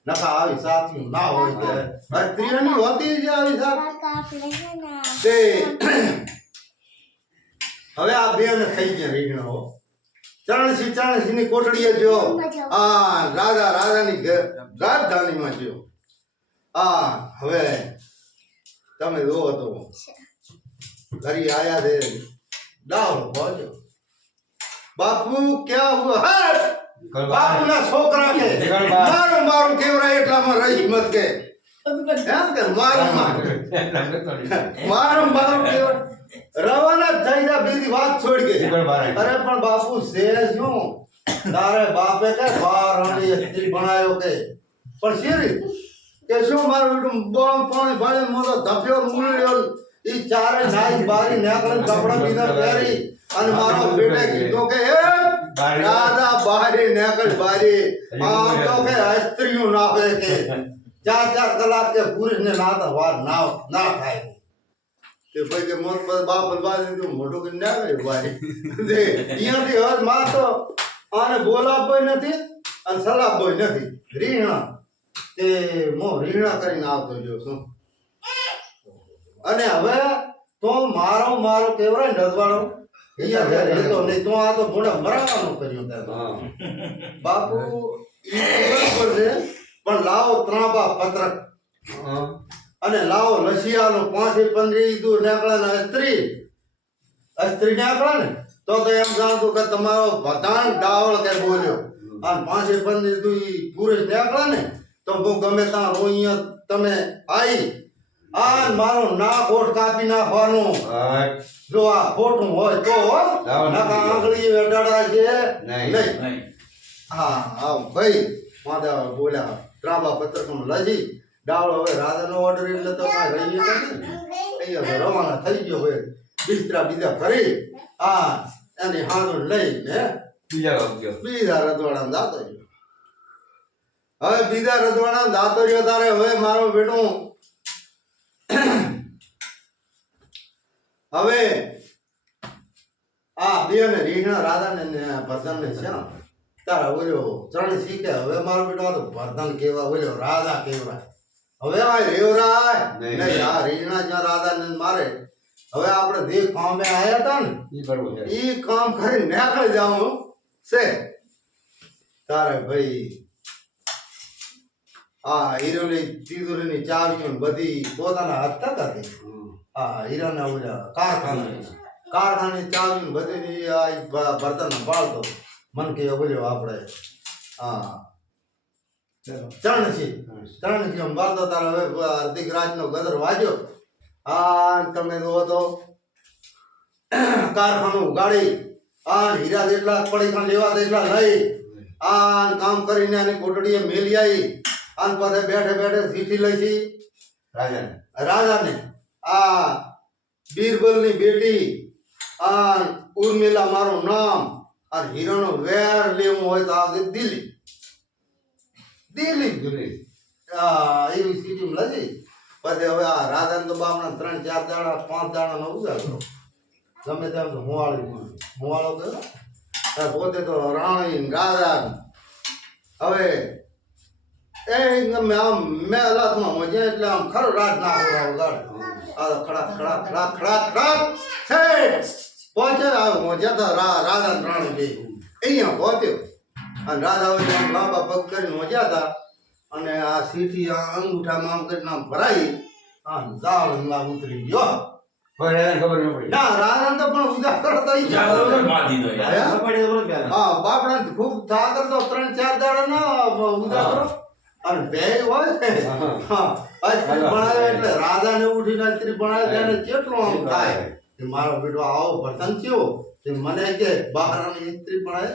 નકા આવી સાથી ના હોય કે સ્ત્રીની હોતી જ આવી સાથ તે હવે આ બે ને થઈ ગયા રીંગણો ચરણસિંહ ની કોટડીએ જો આ રાજાની રાજધાનીમાં જો હવે તમે જોવો તો ઘરી આયા છે ડાવડો પહોંચ્યો બાપુ ક્યાં હુઆ બાપુના છોકરા કે મારું કેવરાય એટલામાં રહી હિંમત કે એમ કે મારું કેવરાય રવાના થઈ જા બીજી વાત છોડ કે અરે પણ બાપુ છે શું તારે બાપે કે 12 આની સ્ત્રી બનાવ્યો કે પણ શેરી કે શું મારું બેટું બોમ પાણી ભાળે મોતો ધપ્યો મૂળ્યો ઈ ચારે નાઈ બારી નેકળે કપડા બીના પહેરી અને મારો બેટે કીધો કે એ રાધા બારી નેકળ બારી આમ તો કે સ્ત્રીઓ ના હોય કે 4 કલાક કે પુરુષને નાતા વાર ના થાય તે ભાઈ કે મોર પર બાપ બાજી તો મોટો કે ના આવે બારી દે અહીંયાથી હદ માં તો આને બોલાવોય નથી અને સલાહોય નથી રીણા તે મો રીણા કરીને આવતો જો શું અને હવે તો મારો કેવરાય નરવાળો અહીંયા રહેતો નહીં તો આ તો મોઢા મરાવાનું કર્યું ત્યાં બાપુ બરાબર છે પણ લાવો ત્રાંબા પત્રક અને લાવો લસિયાનો 5-15 દૂર નેકળાના સ્ત્રી નેકળા ને તો એમ જાણતું કે તમારો પ્રધાન ડાવળ કે બોલ્યો અને 5-15 દૂર પુરુષ નેકળા ને તો હું ગમે ત્યાં રોઈયા તમે આવી આ મારો ના કોટ કાપી નાખવાનું જો આ ખોટું હોય તો નકા આંગળી વેડાડા છે નહીં હા ભાઈ માધા બોલ્યા ત્રાંબા પત્રકનું લજી ડાવળો હવે રાજાનો ઓર્ડર એટલે તો કાંઈ રહી નથી અહીંયા રવાના થઈ ગયો હોય બિસ્તરા બીજા ફરી એની હાંધો લઈને બીજા ગામ ગયો. બીજા રજવાડા દાતો રહ્યો. હવે બીજા રજવાડા દાતો રહ્યો તારે હવે મારો બેટો હવે બે ને રીંગણા રાધા ને ભરતન ને છે ને તારા ઓલ્યો ત્રણ શીખે હવે મારો બેટો આ તો ભરતન કેવા ઓલ્યો રાધા કેવા હવે આ રેવરાય નહીં. નહીં આ રીંગણા જ્યાં રાધા ને મારે હવે આપણે જે કામે આયા હતા ને ઈ કરવું છે. ઈ કામ કરી નીકળી જાઉં છે તારે ભાઈ હીરોની તિજોરીની ચાવીઓ ને બધી પોતાના હસ્તક હતી. હીરાના ઓલા કારખાની ચાવી ને બધી આ બર્તન પાળતો મન કે બોલ્યો આપણે ચરણસિંહ બાળતો તારે હવે અર્ધિક રાતનો ગદર વાજ્યો તમે જુઓ તો કારખાનું ઉગાડી હીરા જેટલા પડી લેવા તેટલા લઈ કામ કરીને આની કોટડીએ મેલી આવી અને પછી બેઠે બેઠે સીટી લઈ છી રાજાને બીરબલની બેટી ઉર્મિલા મારું નામ અને હીરોનો વેર લેવું હોય તો આ દિલ્હી એવી સીટી લઈ પછી હવે આ રાધાને તો બાપના 3-4 દાડા 5 દાડાનો ઉજાગરો ગમે તેમ તો હુવાળો કર્યો પોતે તો રાણી રાજા હવે એ ગમે આમ મેં લાતમાં મજા એટલે આમ ખરો રાત ના ઉગાડે આ તો ખડા ખડા ખડા ખડા ખડા છે પહોંચે મજા તો રાજા રાણી બે અહીંયા પહોંચ્યો અને રાજા હોય બાબા પગ કરીને મજા હતા અને આ સીટી અંગૂઠામાં આમ કરીને આમ ભરાઈ જાવળમાં ઉતરી ગયો ખબર ન પડી. ના રાજા તો પણ ઉજાગર બાપડા ખૂબ થાકર તો 3-4 દાડા ના ઉજાગરો અને બે હોય ભણાવે એટલે રાજાને ઉઠીને સ્ત્રી ભણાવે ત્યારે કેટલો આમ થાય કે મારો બેટો આવો વર્તન થયો તે મને કે બહારની સ્ત્રી ભણાવે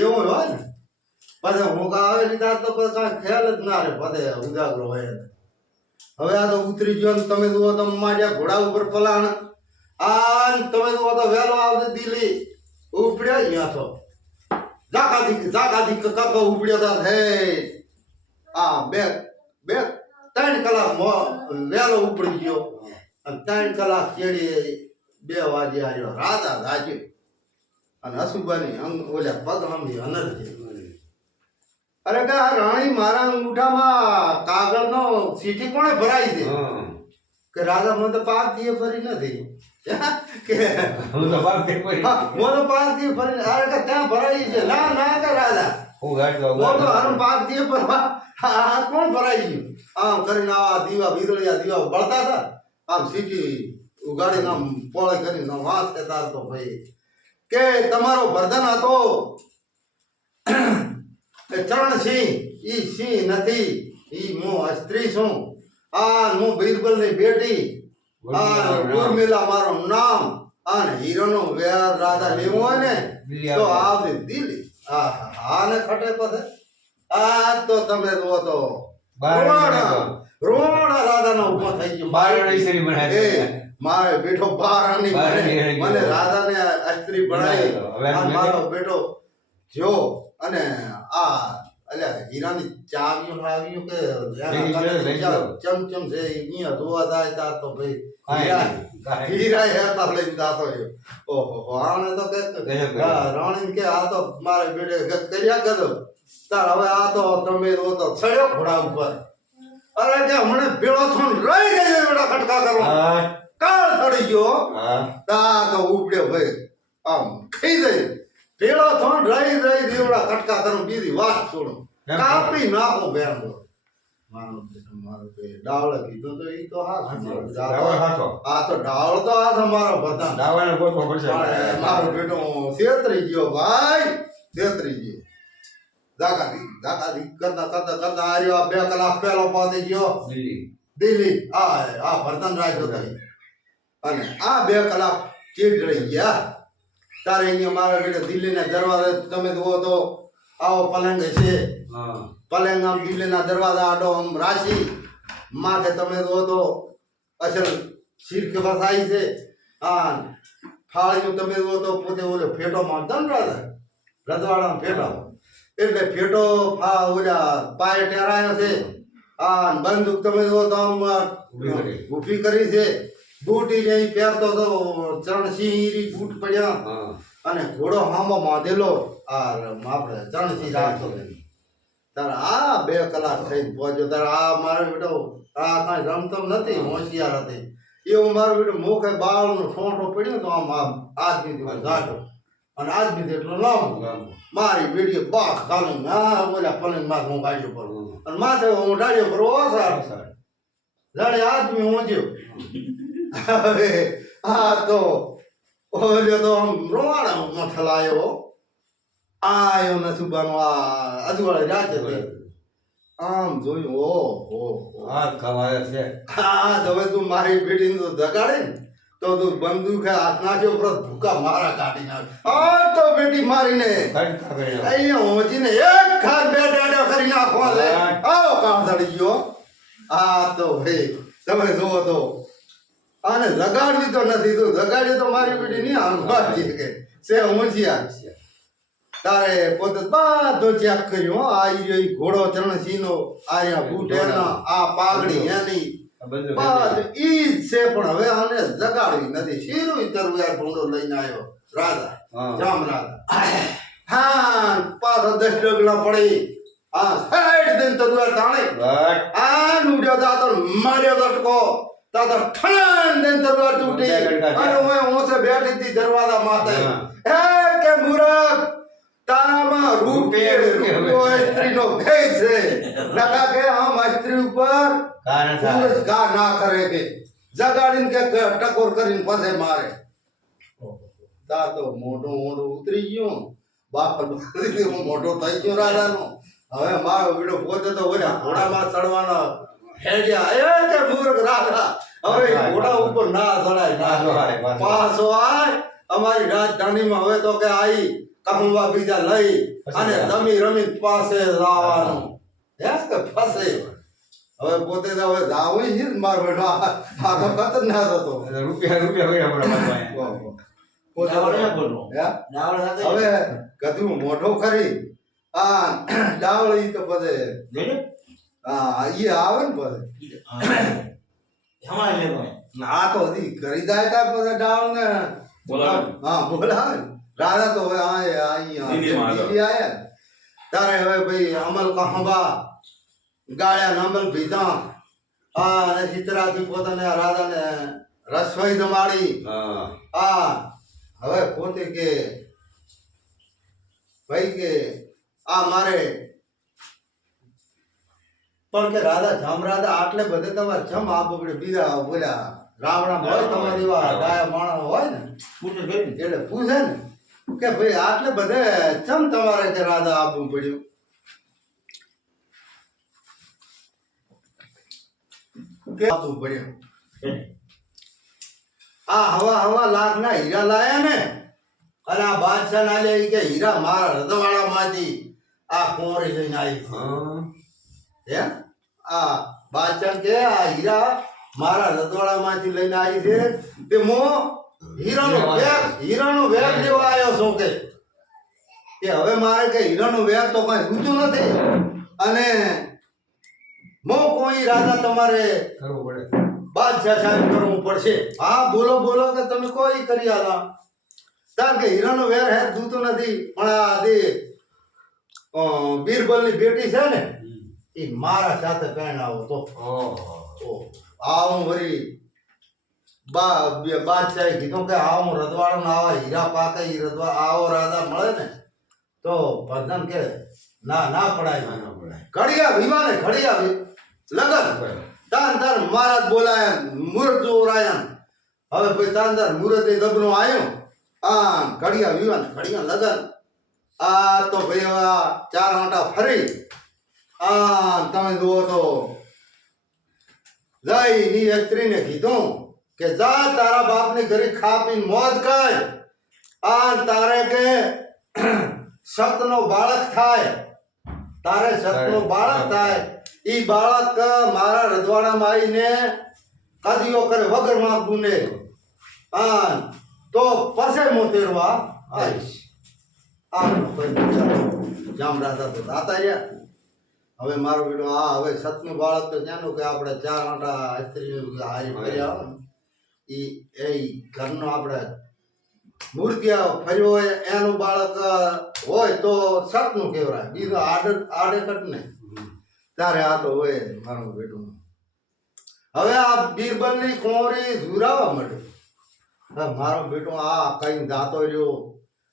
એવો હોય ને પછી હું આવે લીધા તો પછી કાંઈ ખ્યાલ જ ના રે પછી ઉજાગરો હોય હવે આ તો ઉતરી ગયો ને તમે જુઓ તો માર્યા ઘોડા ઉપર પલાણ તમે જુઓ તો વહેલો આવશે દિલ્હી ઉપડ્યા અહીંયા તો જાકાથી કક ઉપડ્યો તા હે બે 3 કલાક વહેલો ઉપડી ગયો અને 3 કલાક ચેડી 2 વાગે આવ્યો રાજા દાજી અને હસુબાની ઓલા પગ હમી અનર છે અરે કે આ રાણી મારા અંગૂઠામાં કાગળનો સીટી કોણે ભરાઈ છે કે રાજા મને તો 5 દીએ ફરી નથી કે હું તો બાપ તે પડી. મને 5 દીએ ફરી અરે કે ત્યાં ભરાઈ છે ના ના કે રાજા હું ગાડી તો હું તો હારું 5 દીએ પર આ કોણ ભરાઈ ગયું આમ કરીને આ દીવા વીજળિયા દીવા બળતા હતા આમ સીટી ઉગાડીને આમ પોળે કરીને વાંચ કહેતા હતો ભાઈ કે તમારો વર્ધન હતો ચરણસિંહ ઈ સિંહ નથી ઈ હું સ્ત્રી છું હું બીરબલની બેટી ઉર્મિલા મારું નામ અને હીરોનો વેર રાધા લેવો હોય ને તો આવજે દિલ્હી આને ખટે પછી તો તમે જુઓ તો રોણા રાધાનો ઉભો થઈ ગયો બારણી સ્ત્રી બનાવી. મારે બેઠો બારાની મને રાધાને સ્ત્રી બનાવી મારો બેટો જો અને અલ્યા હીરાની ચાવીઓ લાવ્યું કે ચમચમ છે અહીંયા જોવા જાય તાર તો ભાઈ હીરા હેતા લઈને જાતો ઓહો આને તો કે રાણી કે આ તો મારે બેટે કર્યા કરો તાર હવે આ તો તમે રો તો ચડ્યો ઘોડા ઉપર અરે કે હમણે ભેળો થઈને રહી ગયો બેટા ખટકા કરો કાળ ચડી ગયો તા તો ઉપડ્યો ભાઈ આમ ખાઈ જાય ભેળો થઈને રહી દેવડા ખટકા કરું બીજી વાત છોડો કાપી નાખો બેન મારો ડાવળ કીધું તો ઈ તો આ તો ડાવળ તો આ તમારો બધા દાવાને ગોતવો પડશે. મારો બેટો છેતરી ગયો ભાઈ છેતરી ગયો જાકાથી કરતા આર્યો 2 કલાક પહેલો પહોંચી ગયો દિલ્હી આ વર્તન રાખ્યો થઈ અને આ 2 કલાક ચીડ રહી ગયા તારે અહીંયા મારા બેટા દિલ્હીના દરવાજે તમે જુઓ તો આવો પલંગ છે પલંગ આમ દિલ્હીના દરવાજા આડો આમ રાશી માથે તમે જુઓ તો અસલ શીર્ક વસાઈ છે ફાળીનું તમે જુઓ તો પોતે ઓલો ફેટો મારતા ને રાધા રજવાડામાં ફેટો એટલે ફેટો ઓલા પાય ટેરાયો છે આ બંદૂક તમે જુઓ તો આમ ઊભી કરી છે બૂટી જઈ પહેરતો તો ચરણસિંહ બૂટ પડ્યા હા અને ઘોડો હામો બાંધેલો આ આપણે ચરણસિંહ રાખતો તારે આ 2 કલાક થઈને પહોંચ્યો તારે આ મારો બેટો આ કાંઈ રમતો નથી હોશિયાર હતી એવું મારો બેટો મુખે બાળનો ઠોંઠો પડ્યો તો આમ આદમી ગાઢો અને આદમી એટલો લાંબો મારી બેટી બાખ કાલી હા બોલ્યા પલંગ માથે હું ગાડ્યો પર અને માથે હું ડાળ્યો પર ઓ સાહેબ જાણે આદમી ઊંચ્યો હવે આ તો ઓલ્યો તો આમ રોવાણા ઠલાયો આયો નથી બાનો આ અજવાળે રાતે આમ જોયું ઓ આ ખવાય છે હા હવે તું મારી બેટીને તો જગાડે ને તો તું બંદૂકે હાથ નાખ્યો પર ભૂકા મારા કાઢી નાખ આ તો બેટી મારીને ખડકા કર્યો અહીંયા હોજીને એક ખાર બે ડાડા કરી નાખવા દે આવો કામ ચડી ગયો આ તો ભાઈ તમે જુઓ તો આને જગાડવી તો નથી તું જગાડી તો મારી બેટી નહીં આનવાજી કે સે હોશિયાર તારે પોતે બધો ચેક કર્યો આ ઈ ઘોડો ચરણસિંહનો આયા બૂટ એના આ પાઘડી એની બધું બધું ઈ જ છે પણ હવે આને જગાડવી નથી શીરું તરવાર ભૂંડો લઈને આવ્યો રાજા હા. જામ રાજા હા પાછો 10 ડગલા પડી આ સાઈડ દઈને તરવાર તાણે બટ આ નુડ્યો દાતો માર્યો દટકો દાતો ઠણ દઈને તરવાર તૂટી અને હું ઓસે બેઠી હતી દરવાજા માથે એ કે મૂરખ તારામાં રૂપિયે સ્ત્રીનો ભેદ છે નકા કે હમ સ્ત્રી ઉપર કારણ પુરુષ ઘા ના કરે કે જગાડીને કે ટકોર કરીને પછી મારે તા તો મોઢું ઉતરી ગયું બાપ મોઢો થઈ ગયો રાજાનો હવે મારો બીડો પોતે તો ઓલા ઘોડામાં ચડવાનો હેડ્યા એ કે મૂર્ખ રાજા હવે ઘોડા ઉપર ના ચડાય ના ચડાય પાછો આય અમારી રાજધાનીમાં હવે તો કે આઈ કહુંવા બીજા લઈ અને રમી રમી પાસે લાવવાનું હે કે ફસે હવે પોતે તો હવે જાવું છે ને મારો બેટો આ તો ખતરનાક હતો રૂપિયા કર્યા આપણે પોતે ડાવળ ના બોલવો. હે? ડાવળ સાથે હવે કદું મોઢો ખરી આ ડાવળી તો બધે જોજો. હા ઈ આવે ને બધે હમણાં લેતો હોય. આ તો હજી કરી જાય તા પછી ડાવળ ને બોલાવે. હા બોલાવે ને. રાજા તો હવે દિલ્હીમાં આગળ. દિલ્હી આયા ને. તારે હવે ભાઈ અમલ કહવા ગાળ્યા ને અમલ ભીધા આ અને ચિત્રાથી પોતાને રાજાને રસોઈ જમાડી હા આ હવે પોતે કે ભાઈ કે આ મારે પણ કે રાધા જમ રાધા આટલે બધે તમારે જમ આ બગડે બીજા બોલ્યા રાવણા હોય તમારી એવા ડાયા માણસ હોય ને પૂછે કરીને. એટલે પૂછે ને કે ભાઈ આટલે બધે ચમ તમારે કે રાધા આપવું પડ્યું કે આપવું પડ્યું આ હવા લાખના હીરા લાયા ને અને આ બાદશાહ ના લે ઈ કે હીરા મારા રજવાડા માંથી આ કોરી લઈને આવી હા હે આ બાદશાહ કે આ હીરા મારા રજવાડા માંથી લઈને આવી છે તે મો હીરાનો વેગ લેવા આવ્યો છો કે હવે મારે કે હીરાનો વેગ તો કઈ ઊંચું નથી અને મો કોઈ રાજા તમારે કરવું પડે બાદશાહ સાહેબ કરવું પડશે હા બોલો બોલો કે તમે કોઈ કરી આલા કારણ કે હીરાનો વેર હે જોતો નથી પણ આ દે બીરબલની બેટી છે ને એ મારા સાથે પહેણાવો તો ઓહો આવું વળી બાદશાહે કીધું કે આવું રજવાડું ને આવા હીરા પાકે ઈ રજવા આવો રાજા મળે ને તો પ્રધાન કે ના પડાય ના પડે ઘડિયા વિમાને ઘડિયા લગન તાન મહારાજ બોલાયા મુહૂર્ત જોરાયા હવે ભાઈ તાંદાર મુહૂર્ત એ દબનું આવ્યું આ ઘડિયા વિમાન ઘડિયા લગન આ તો ભાઈ હવે આ 4 આંટા ફરી આ તમે જુઓ તો જઈ ની સ્ત્રીને કીધું કે જા તારા બાપની ઘરે ખા પીને મોજ કર આ તારે કે સતનો બાળક થાય તારે સતનો બાળક થાય ઈ બાળક મારા રજવાડામાં આવીને કદીઓ કરે વગર માંગવું ને હા તો પછી હું તેરવા આવીશ. આ કોઈ વિચાર જામડા હતા તો દાતા રહ્યા. હવે મારો બેટો આ હવે સતનું બાળક તો જાણું કે આપણે 4 આંટા સ્ત્રી હારી ફર્યા હોય ને એ ઘરનો આપણે મૂર્તિયા ફર્યો હોય એનું બાળક હોય તો સતનું કહેવાય, બીજું આડેકટ ને તારે આ તો હોય મારું બેટું. હવે આ બીરબલની કોરી ઝુરાવા મળ્યો. હવે મારો બેટો આ કઈ જાતો રહ્યો.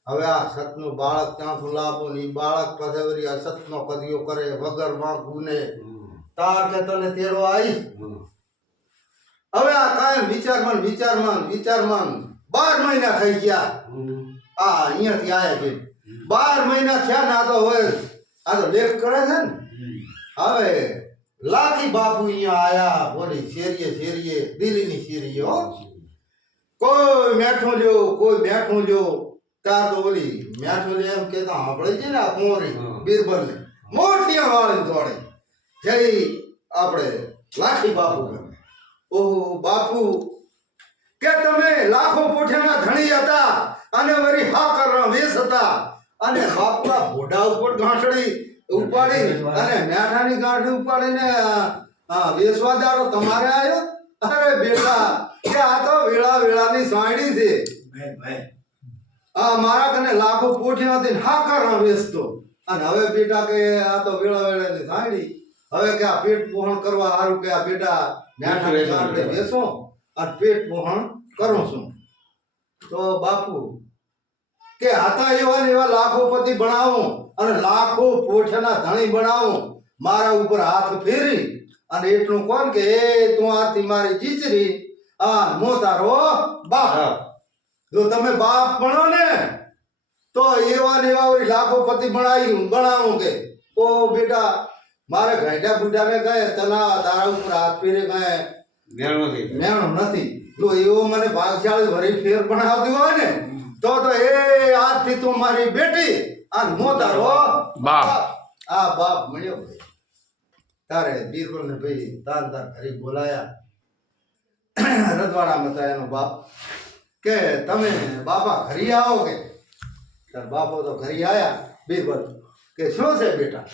હવે આ સતનું બાળક ત્યાંથી લાવો ને બાળક પછી વળી અસતનો કદીઓ કરે વગર વાંકું ને તાર કે તને તેરો આવી. હવે આ કાયમ વિચારમાં 12 મહિના થઈ ગયા. આ અહીંયાથી આયા છે 12 મહિના થયા ને આ તો હોય આ તો લેખ કરે છે ને. હવે લાખી બાપુ અહીંયા આયા બોલી શેરીએ દિલ્હીની શેરીએ હો. કોઈ મેઠું લ્યો કોઈ મેઠું લ્યો. તાર તો ઓલી મેઠું લે એમ કેતા આપણે છે ને આ કોરી બીરબલને મોટી વાળી દોડે જઈ આપણે લાખી બાપુ. ઓહો બાપુ કે તમે લાખો પોઠિયાના ધણી હતા અને વળી હાકરના વેશ હતા અને બાપુના ઘોડા ઉપર ગાંઠડી ઉપાડી અને મેઠાની ગાંઠડી ઉપાડીને વેસવાદારો તમારે આવ્યો. અરે બેટા કે આ તો વેળાની સાંયડી છે. મારા કને લાખો પોઠિયા હતી હાકરના વેચતો અને હવે બેટા કે આ તો વેળાની સાંયડી. હવે કે આ પેટ પોહણ કરવા સારું કે આ બેટા મેઠાની ગાંઠડી વેચો અને પેટ પોહણ કરું છું. તો બાપુ કે હતા એવા ને એવા લાખોપતિ બનાવું અને લાખો પોઠિયાના ધણી બનાવું. મારા ઉપર હાથ ફેરી અને એટલું કોણ કે એ તું આથી મારી ચીચરી આ મો તારો બાપ. જો તમે બાપ બનો ને તો એવા ને એવા લાખોપતિ બનાવું કે ઓ બેટા મારે ગાંડા બુઢાને કહે તના તારા ઉપર હાથ ફેરે કહે મેણો નથી. જો એવો મને ભાગશાળી ભરી ફેર બનાવતી હોય ને તો એ આજથી તું મારી બેટી અને મો તારો બાપ. આ બાપ મળ્યો. તારે બીરબલ ને ભાઈ તાર ઘરે બોલાયા. રજવાડામાં હતા એનો બાપ કે તમે બાપા ઘરે આવો કે. તાર બાપો તો ઘરે આયા. બીરબલ કે શું છે બેટા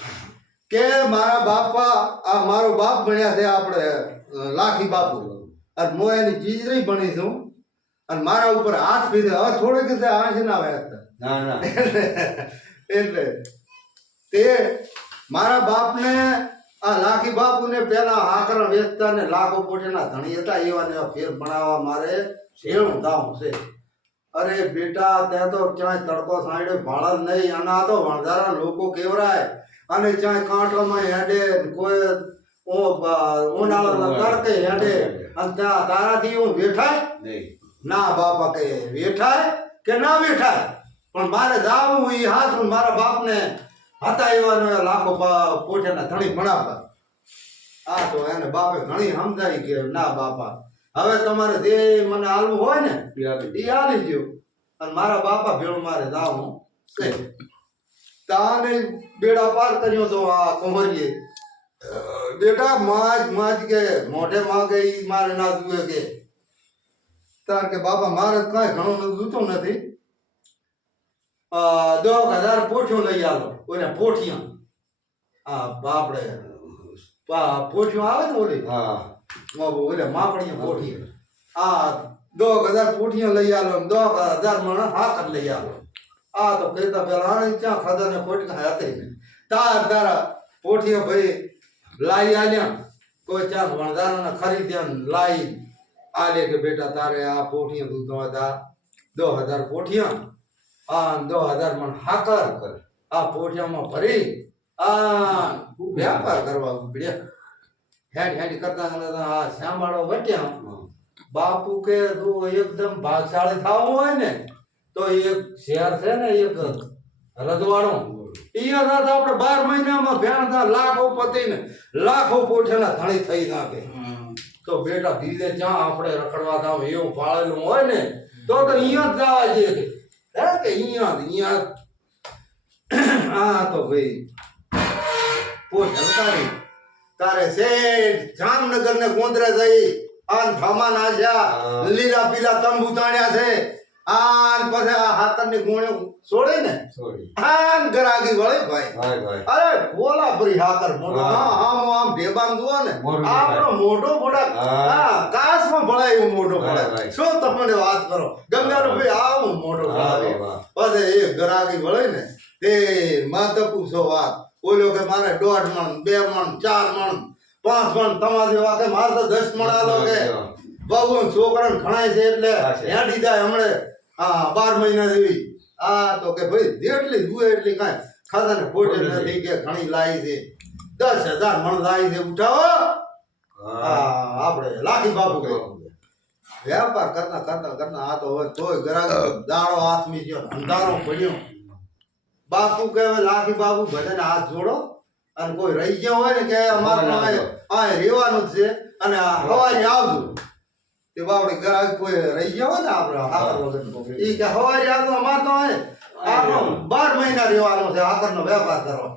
કે મારા બાપા આ મારો બાપ ભણ્યા છે આપણે લાખી બાપુ અને હું એની ચીજરી ભણી છું અને મારા ઉપર હાથ પીધે. હવે થોડીક આંખ ના આવ્યા એટલે તે મારા બાપને આ લાખી બાપુને પેલા હાકરા વેચતા ને લાખો પોઠિયાના ધણી હતા એવા ને ફેર બનાવવા મારે શેણું દામ છે. અરે બેટા ત્યાં તો ક્યાંય તડકો સાંડે ભાળ નહીં અને આ તો વણધારા લોકો કેવરાય અને ક્યાંય કાંઠોમાં હેડે કોઈ ઉનાળાના તડકે હેડે અને ત્યાં તારાથી હું વેઠાય ના બાપા કે વેઠાય કે ના વેઠાય પણ મારે જાવું એ હાથ મારા બાપને હતા એવા લાખો પોઠિયાના ધણી ભણાવતા. આ તો એને બાપે ઘણી સમજાવી કે ના બાપા હવે તમારે જે મને હાલવું હોય ને એ હાલી ગયો અને મારા બાપા ભેળું મારે જાવું છે. તાને બેડા પાર કર્યો તો આ કુંવરીએ બેટા માજ કે મોઢે માગે ઈ મારે ના જુએ કે. તાર કે બાપા મારે કઈ ઘણું જોતું નથી. 10,000 પોઠિયું લઈ આવો. ઓલે પોઠિયા આપણે પોઠિયું આવે ને ઓલી ઓલે માપણીયા પોઠિયા આ 10,000 પોઠિયા લઈ આવો 10,000 માણસ હાકર લઈ આવો. આ તો કહેતા પેલા આણી ક્યાં ખાધા ને ખોટ હતી ને તારા પોઠિયા ભાઈ લાઈ આલ્યા. કોઈ ચાર વણદારાને ખરીદ્યા લાઈ આલે કે બેટા તારે આ પોઠિયા તું તો હતા 10,000 પોઠિયા આ 10,000 મણ હાકર આ પોઠિયામાં ભરી આ વ્યાપાર કરવા ઉપડ્યા. હેડ કરતા આ સાંભળો વટ્યા. બાપુ કે તું એકદમ ભાગશાળી થવું હોય ને તો એક શહેર છે ને એક રજવાડો અહીંયા તો આપણે 12 મહિનામાં ભેણતા લાખો પતિ ને લાખો પોઠિયાના ધણી થઈ નાખે. તો બેટા ધીરે જ્યાં આપણે રખડવા જાવ એવું પાળેલું હોય ને તો અહીંયા જ જવા જઈએ કે અહીંયા આ તો ભાઈ પોઠ હલકારી તારે શેઠ જામનગર ને ગોંદરે જઈ આન ધામા નાખ્યા લીલા પીલા તંબુ તાણ્યા છે આન પછી આ હાથરની ગુણે છોડે ને સોરી આન ગરાગી વળે ભાઈ ભાઈ ભાઈ અરે બોલા પરી હાકર મોટો હા. આમ ઢેબામ જુઓ ને મોરું આપણો મોટો મોટા હા. હા કાસમાં ભળાય એવું મોટો ભાઈ, ભળાય ભાઈ. શું તમને વાત કરો ગંગાનો ભાઈ આવું મોટો હા, ભળાય વાહ. પછી એ ગરાગી વળે ને તે માત પૂછો વાત ઓલો કે મારે 1.5 મણ 2 મણ 4 મણ 5 મણ તમારી જેવા કે મારે તો 10 મણ આલો કે ભગવાન છોકરાને ઘણાય છે એટલે હા છે. હેડી જાય હમણે હા 12 મહિના જેવી આ તો કે ભાઈ જેટલી જુએ એટલી કાંઈ ખાધાને ખોટે નથી કે ઘણી લાવી છે 10,000 મણ લાવી છે ઉઠાવો હા આપણે લાખી બાપુ કહે વેપાર કરતા આ તો હવે તોય ગ્રાહક દાડો હાથમી ગયો અંધારો પડ્યો બાપુ કે હવે લાખી બાપુ બધાને હાથ જોડો અને કોઈ રહી ગયો હોય ને કે અમારે આ રહેવાનું જ છે અને આ હવારે આવજો તે બાપડે ગ્રાહક કોઈ રહી ગયો હોય ને આપણે હાકર વગર ઈ કે હવારે આવતો અમાર તો આપણો 12 મહિના રહેવાનો છે હાકરનો વેપાર કરો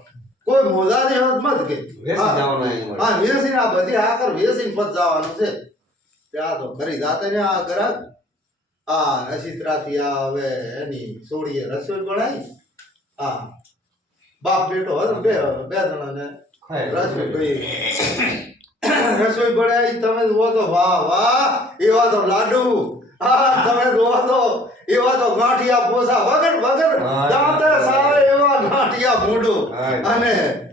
કોઈ મોજારી હોત મત કે વેસી જવાનું અહીં હા વેસીને આ બધી હાકર વેસીને પત જવાનું છે ત્યાં તો ખરી જાતે ને આ ગ્રાહક આ નસીત્રાથી આ હવે એની સોડીએ રસોઈ બનાવી હા બાપ બેટો હતો બે જણાને રસોઈ કરી રસોઈ બનાવી તમે જુઓ તો વાહ વાહ એવા તો લાડુ હા તમે જુઓ તો એવા તો ગાંઠિયા પોસા વગર દાંતે સાવે એવા ગાંઠિયા મોઢું અને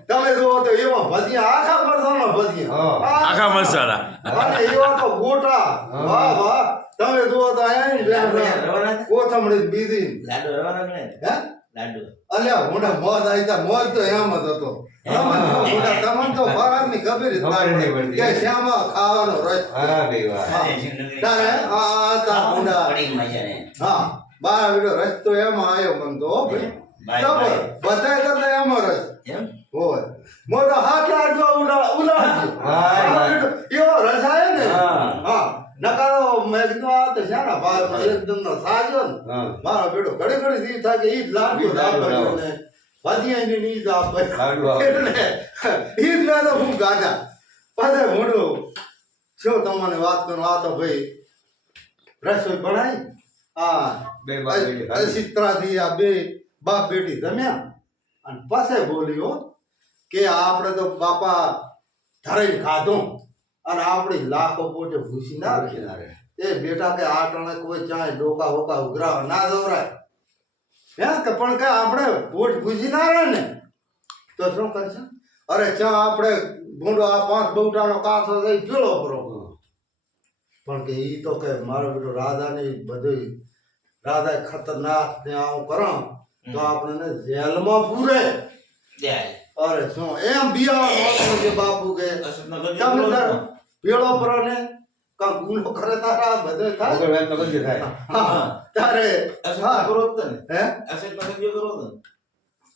તમે જુઓ તો એવા ભજીયા આખા મરસાના ભજીયા આખા મસાલા અને એવા તો ગોટા વાહ વાહ તમે જુઓ તો આયા કોથમડી બીજી લાડુ રવાના ને હે લાડુ અલ્યા મોઢા મોજ આવી તા મોજ તો એમ જ હતો મોઢા તમને તો ફરાકની ખબર જ ખબર નહીં ના પડતી. કે શ્યામાં ખાવાનો રસ હા ભાઈ વાહ તારે આ તા મોઢા પડી મજા ને હા બાર વિડો રસ તો એમાં આવ્યો મન તો હો ભાઈ ભાઈ, ખબર બધાય કરતા એમાં રસ એમ હોય મોઢા હાથ લાડવા ઉલાડજો હા, એવો રસ આવે ને હા. હા નકારો મેં કીધું આ તો શાના ભાઈ એકદમ નો સાજો ને હા મારો બેટો ઘડી ઘડી દી થાય કે ઈ જ લાગ્યો દાબડ્યો ને ભાજીયા ની ઈ દાબ લાડુ આવે. એટલે ઈ જ મેં તો ખૂબ ગાધા પાછા મોઢું શું તમને વાત કરું આ તો ભાઈ રસોઈ બનાવી હા બે બાર બેટી ખાધી. અસિત્રાથી આ બે બાપ બેટી જમ્યા અને પાછે બોલ્યો કે આપણે તો બાપા ધરાઈને ખાધું અને આપણી લાખો પોતે ભૂસી ના રહે એ બેટા કે આ ટાણે કોઈ ચાય ડોકા હોકા ઉઘરાવ ના દોરાય હે કે પણ કે આપણે પોટ ભૂસી ના રહે ને તો શું કરશે અરે ચા આપણે ભૂંડો આ 5 બહુટાનો કાસો થઈ પીળો પરો પણ કે ઈ તો કે મારો બેટો રાધાની બધું રાધા ખતરનાક ને આવું કરો તો આપણને જેલમાં પૂરે અરે શું એમ બિયાવાનો છે બાપુ કે તમે તાર પીળો પરો ને કા ગુનો કરે તારા બધે થાય વગર વાત તો બધું થાય. હા તારે હા હે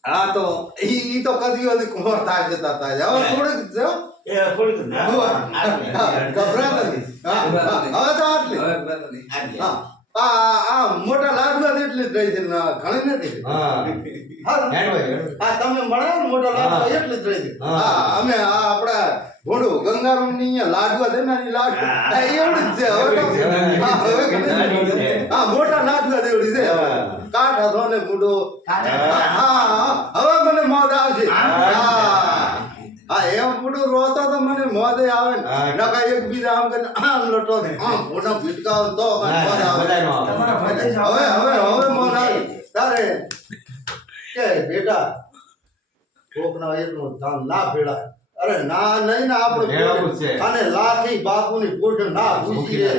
હા તો ઈ તો કદી કદી કુંવર થાય જતા થાય હવે થોડીક જો ગભરાતા નથી હા હવે તો આટલી હા આ મોટા લાડવા જેટલી જ રહી છે ને ઘણી નથી હા હા હેડ ભાઈ, હેડ. આ તમે મળે ને મોટા લાડવા હા. એટલી જ રહી છે હા. હા અમે આ આપડા ભોંડું ગંગારામ ની અહીંયા લાડવા છે ને એની લાડુ હા, એવડી જ છે હવે તો હા હવે ઘણી જ. હા મોટા લાડવા જેવડી છે હવે હા. કાઠા થો ને ગુડો હા હવે મને મોજ આવશે હા હા એમ ગુડું રોતો તો મને મોજ આવે ને હા. નકા એકબીજા આમ કરીને આમ લટો ને આમ મોઢા ભીટકાવ તો મને મોજ આવે બધાયનો આવે. હવે મોજ આવે તારે કે બેટા કોકના એકનું ધાન ના ભેળાય અરે ના નહીં ને ભેળાવું જ છે. આપણે અને લાખી બાપુની પૂછ ના પૂછી રે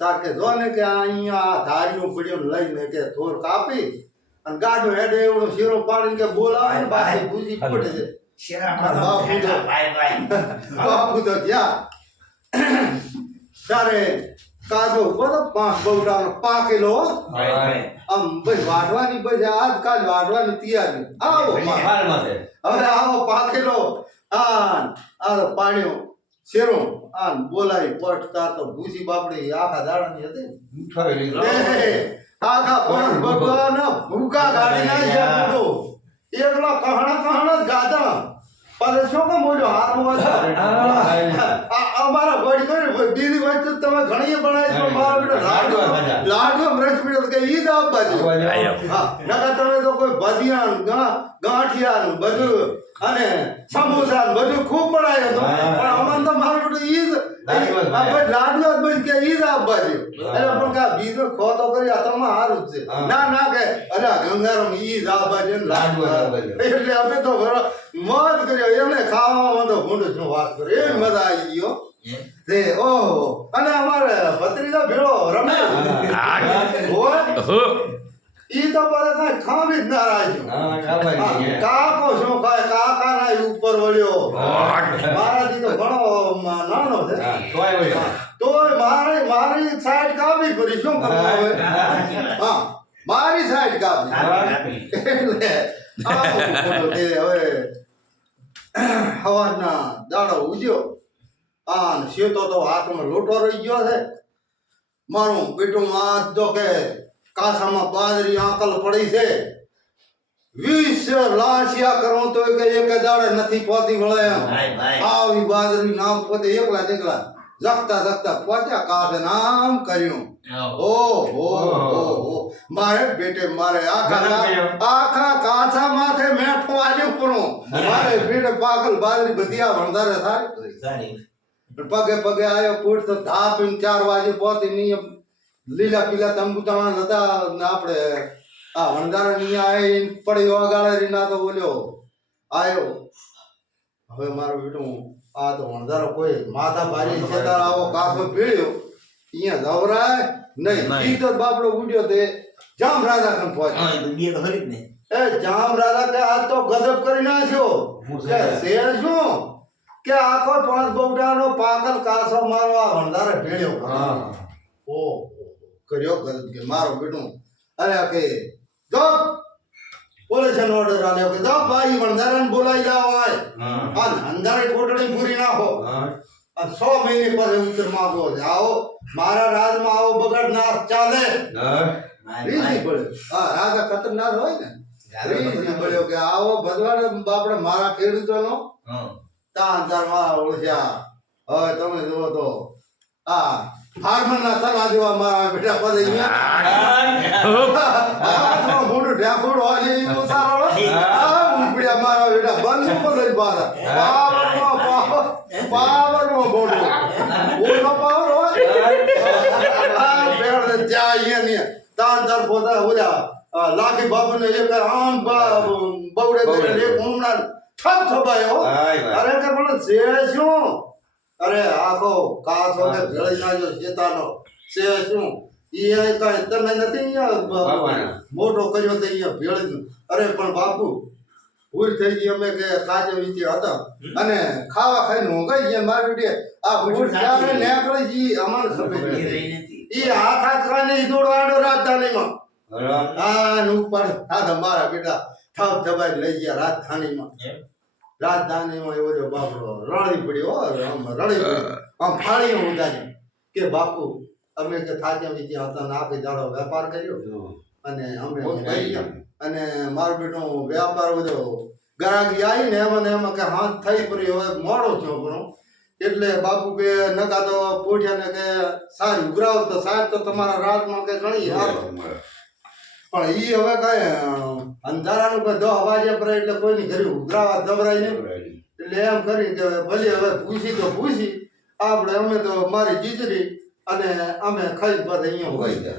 તાર કે જો ને કે આ અહીંયા આ ધાર્યું પડ્યું ને લઈને કે થોર કાપી અને ગાડો હેડે એવડો શીરો પાડીને કે બોલાવે ને બાકી ભૂસી પડે છે બાપુ તો જ્યાં તારે કાજો બધો 5 બહુટાનો પાકેલો હો. આમ ભાઈ વાઢવાની પછી આજકાલ વાઢવાની તૈયારી આવો હાલમાં છે. હવે આવો પાકેલો આ પાણ્યો શેરો આ બોલાવી પટતા તો ભૂસી બાપડી આખા દાડાની હતી ઉઠાવી લીધો. એ આખા પણ ભગવાન ભૂકા ગાડી નાખ્યા પૂરો એકલો કહણા જ ગાતા પણ શું કે મોજો હાથ મોજ આ અમારા ગોળી કરી બીજી વસ્તુ તમે ઘણી બનાવી પણ મારા બેટા લાડુ રસ પીડો કે ઈ દાવ બાજુ હા નકા તમે તો કોઈ ભજીયા ગાંઠિયા ને બધું અને સમોસા ને બધું ખૂબ બનાવ્યું હતું પણ અમને તો મારું બેટું ઈ જ લાડુ જ બસ કે ઈ દાવ બાજુ એટલે પણ કા બીજો ખો તો કરી આ તમારે સારું જ છે ના ના કે અરે ગંગારામ ઈ દાવ બાજુ ને લાડુ એટલે અમે તો મોજ કર્યો એમને ખાવામાં તો ભૂંડ શું વાત કરે એવી મજા આવી ગયો તે ઓહો અને અમારે ભત્રીજા ભેળો રમે હોય ઈ તો પર કઈ ખાવી જ ના રાખ્યું કાકો શું ખાય કાકા ના ઉપર વળ્યો મારાથી તો ઘણો નાનો છે તોય મારી સાઈડ કાપી પડી શું કરવું હવે હા મારી સાઈડ કાપી એટલે હવે સવારના દાડો ઉજ્યો આ શેતો તો હાથમાં લોટો રહી ગયો છે મારું બેટું આ તો કે કાસામાં બાજરી આંકલ પડી છે 20 લાશિયા કરું તો કે એક દાડે નથી પહોંચી વળે એમ આવી બાજરી નામ પોતે એકલા એકલા જગતા જગતા પહોંચ્યા કાસે નામ કર્યું ઓહો મારે બેટે મારે આખા કાછા માથે મેઠું આલ્યું પૂરું મારે બેટે પાગલ બાજરી બધીયા વણધારે સારી પગે પગે આવ્યો પૂટ તો ધાપ 4 વાગે પહોંચી નહીં લીલા પીલા તંબુ તમા હતા આપણે આ વણધારા ની આઈ પડી વગાડે ના તો બોલ્યો આવ્યો હવે મારો બેટું આ તો વણધારો કોઈ માથા ભારી છેતાર આવો કાસો પીળ્યો અહીંયા જવરાય નહીં ઈ તો બાપડો ઉડ્યો તે જામ રાજા કન પહોંચ્યો એ જામ રાજા કે આ તો ગજબ કરી નાખ્યો કે શેર શું કે આખો 5 બૌટાનો પાગલ કાસો મારો આ વણધારે ભેળ્યો ઓ કર્યો ગજબ કે મારો બેટું અરે કે જો પોલીસ ઓર્ડર આલ્યો કે જો ભાઈ વણધારાને બોલાઈ જાવ આય આ અંધારી કોટડી પૂરી નાખો અને 100 મહિને પછી ઉત્તર માંગો જાઓ મારા રાજમાં આવો બગડ ના ચાલે રીસી પડ્યો હા રાજા ખતરનાક હોય ને રીસી પડ્યો કે આવો ભગવાન બાપડે મારા ખેડૂતોનો તાંધારમાં ઓળખ્યા હવે તમે જુઓ તો આ ફાર્મર ના તલા જેવા મારા બેટા પછી મોટું ઢાંકુડ હોય એવું સારો ઉપડ્યા મારા બેટા બંધ ઉપર લઈ પાવર નો બોડો ઓનો પાવર હોય બેડ જાય ને તાંધાર પોતા ઓલા લાખી બાપુ ને એક આમ બવડે કરીને એક ઉમણા ઠપ થબાયો અરે કે મને છે શું અરે આખો કાસો ને ભેળી નાખ્યો શેતાનો છે શું ઈ કઈ તમે નથી મોટો કર્યો તો અહીંયા ભેળી અરે પણ બાપુ ભૂલ થઈ ગઈ અમે કે કાચે વીતી હતા અને ખાવા ખાઈને ઊંઘાઈ ગયા મારી બેટી આ ભૂલ ક્યારે નીકળી ગઈ અમને ખબર ઈ હાથ હાથ ખાને ઈ દોડવાડો રાજધાનીમાં આ ઉપર આ મારા બેટા ઠપ થબાઈ લઈ ગયા રાજધાનીમાં એવો જો બાપડો રડી પડ્યો આમ રડી પડ્યો આમ ફાળી ઉડાડ્યો કે બાપુ અમે કે થાકે વીતી હતા ને આખી દાડો વેપાર કર્યો અને અમે ગઈ ગયા અને મારો બેટો વ્યાપાર બધો ગરાગી આવી ને એમાં કે હાથ થઈ પડી હવે મોડો થયો પણ એટલે બાપુ કે નકા તો પોઠિયા ને કે સારી ઉઘરાવ તો સાહેબ તો તમારા રાજમાં કે ઘણી હારો પણ ઈ હવે કઈ અંધારાનું કઈ 10 વાગે પર એટલે કોઈની ઘરે ઉઘરાવા દવરાય નહીં એટલે એમ કરી કે ભલે હવે પૂછી તો પૂછી આપણે અમે તો મારી જીજરી અને અમે ખાઈ પછી અહીંયા હોય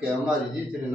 કે અમારી જીજરી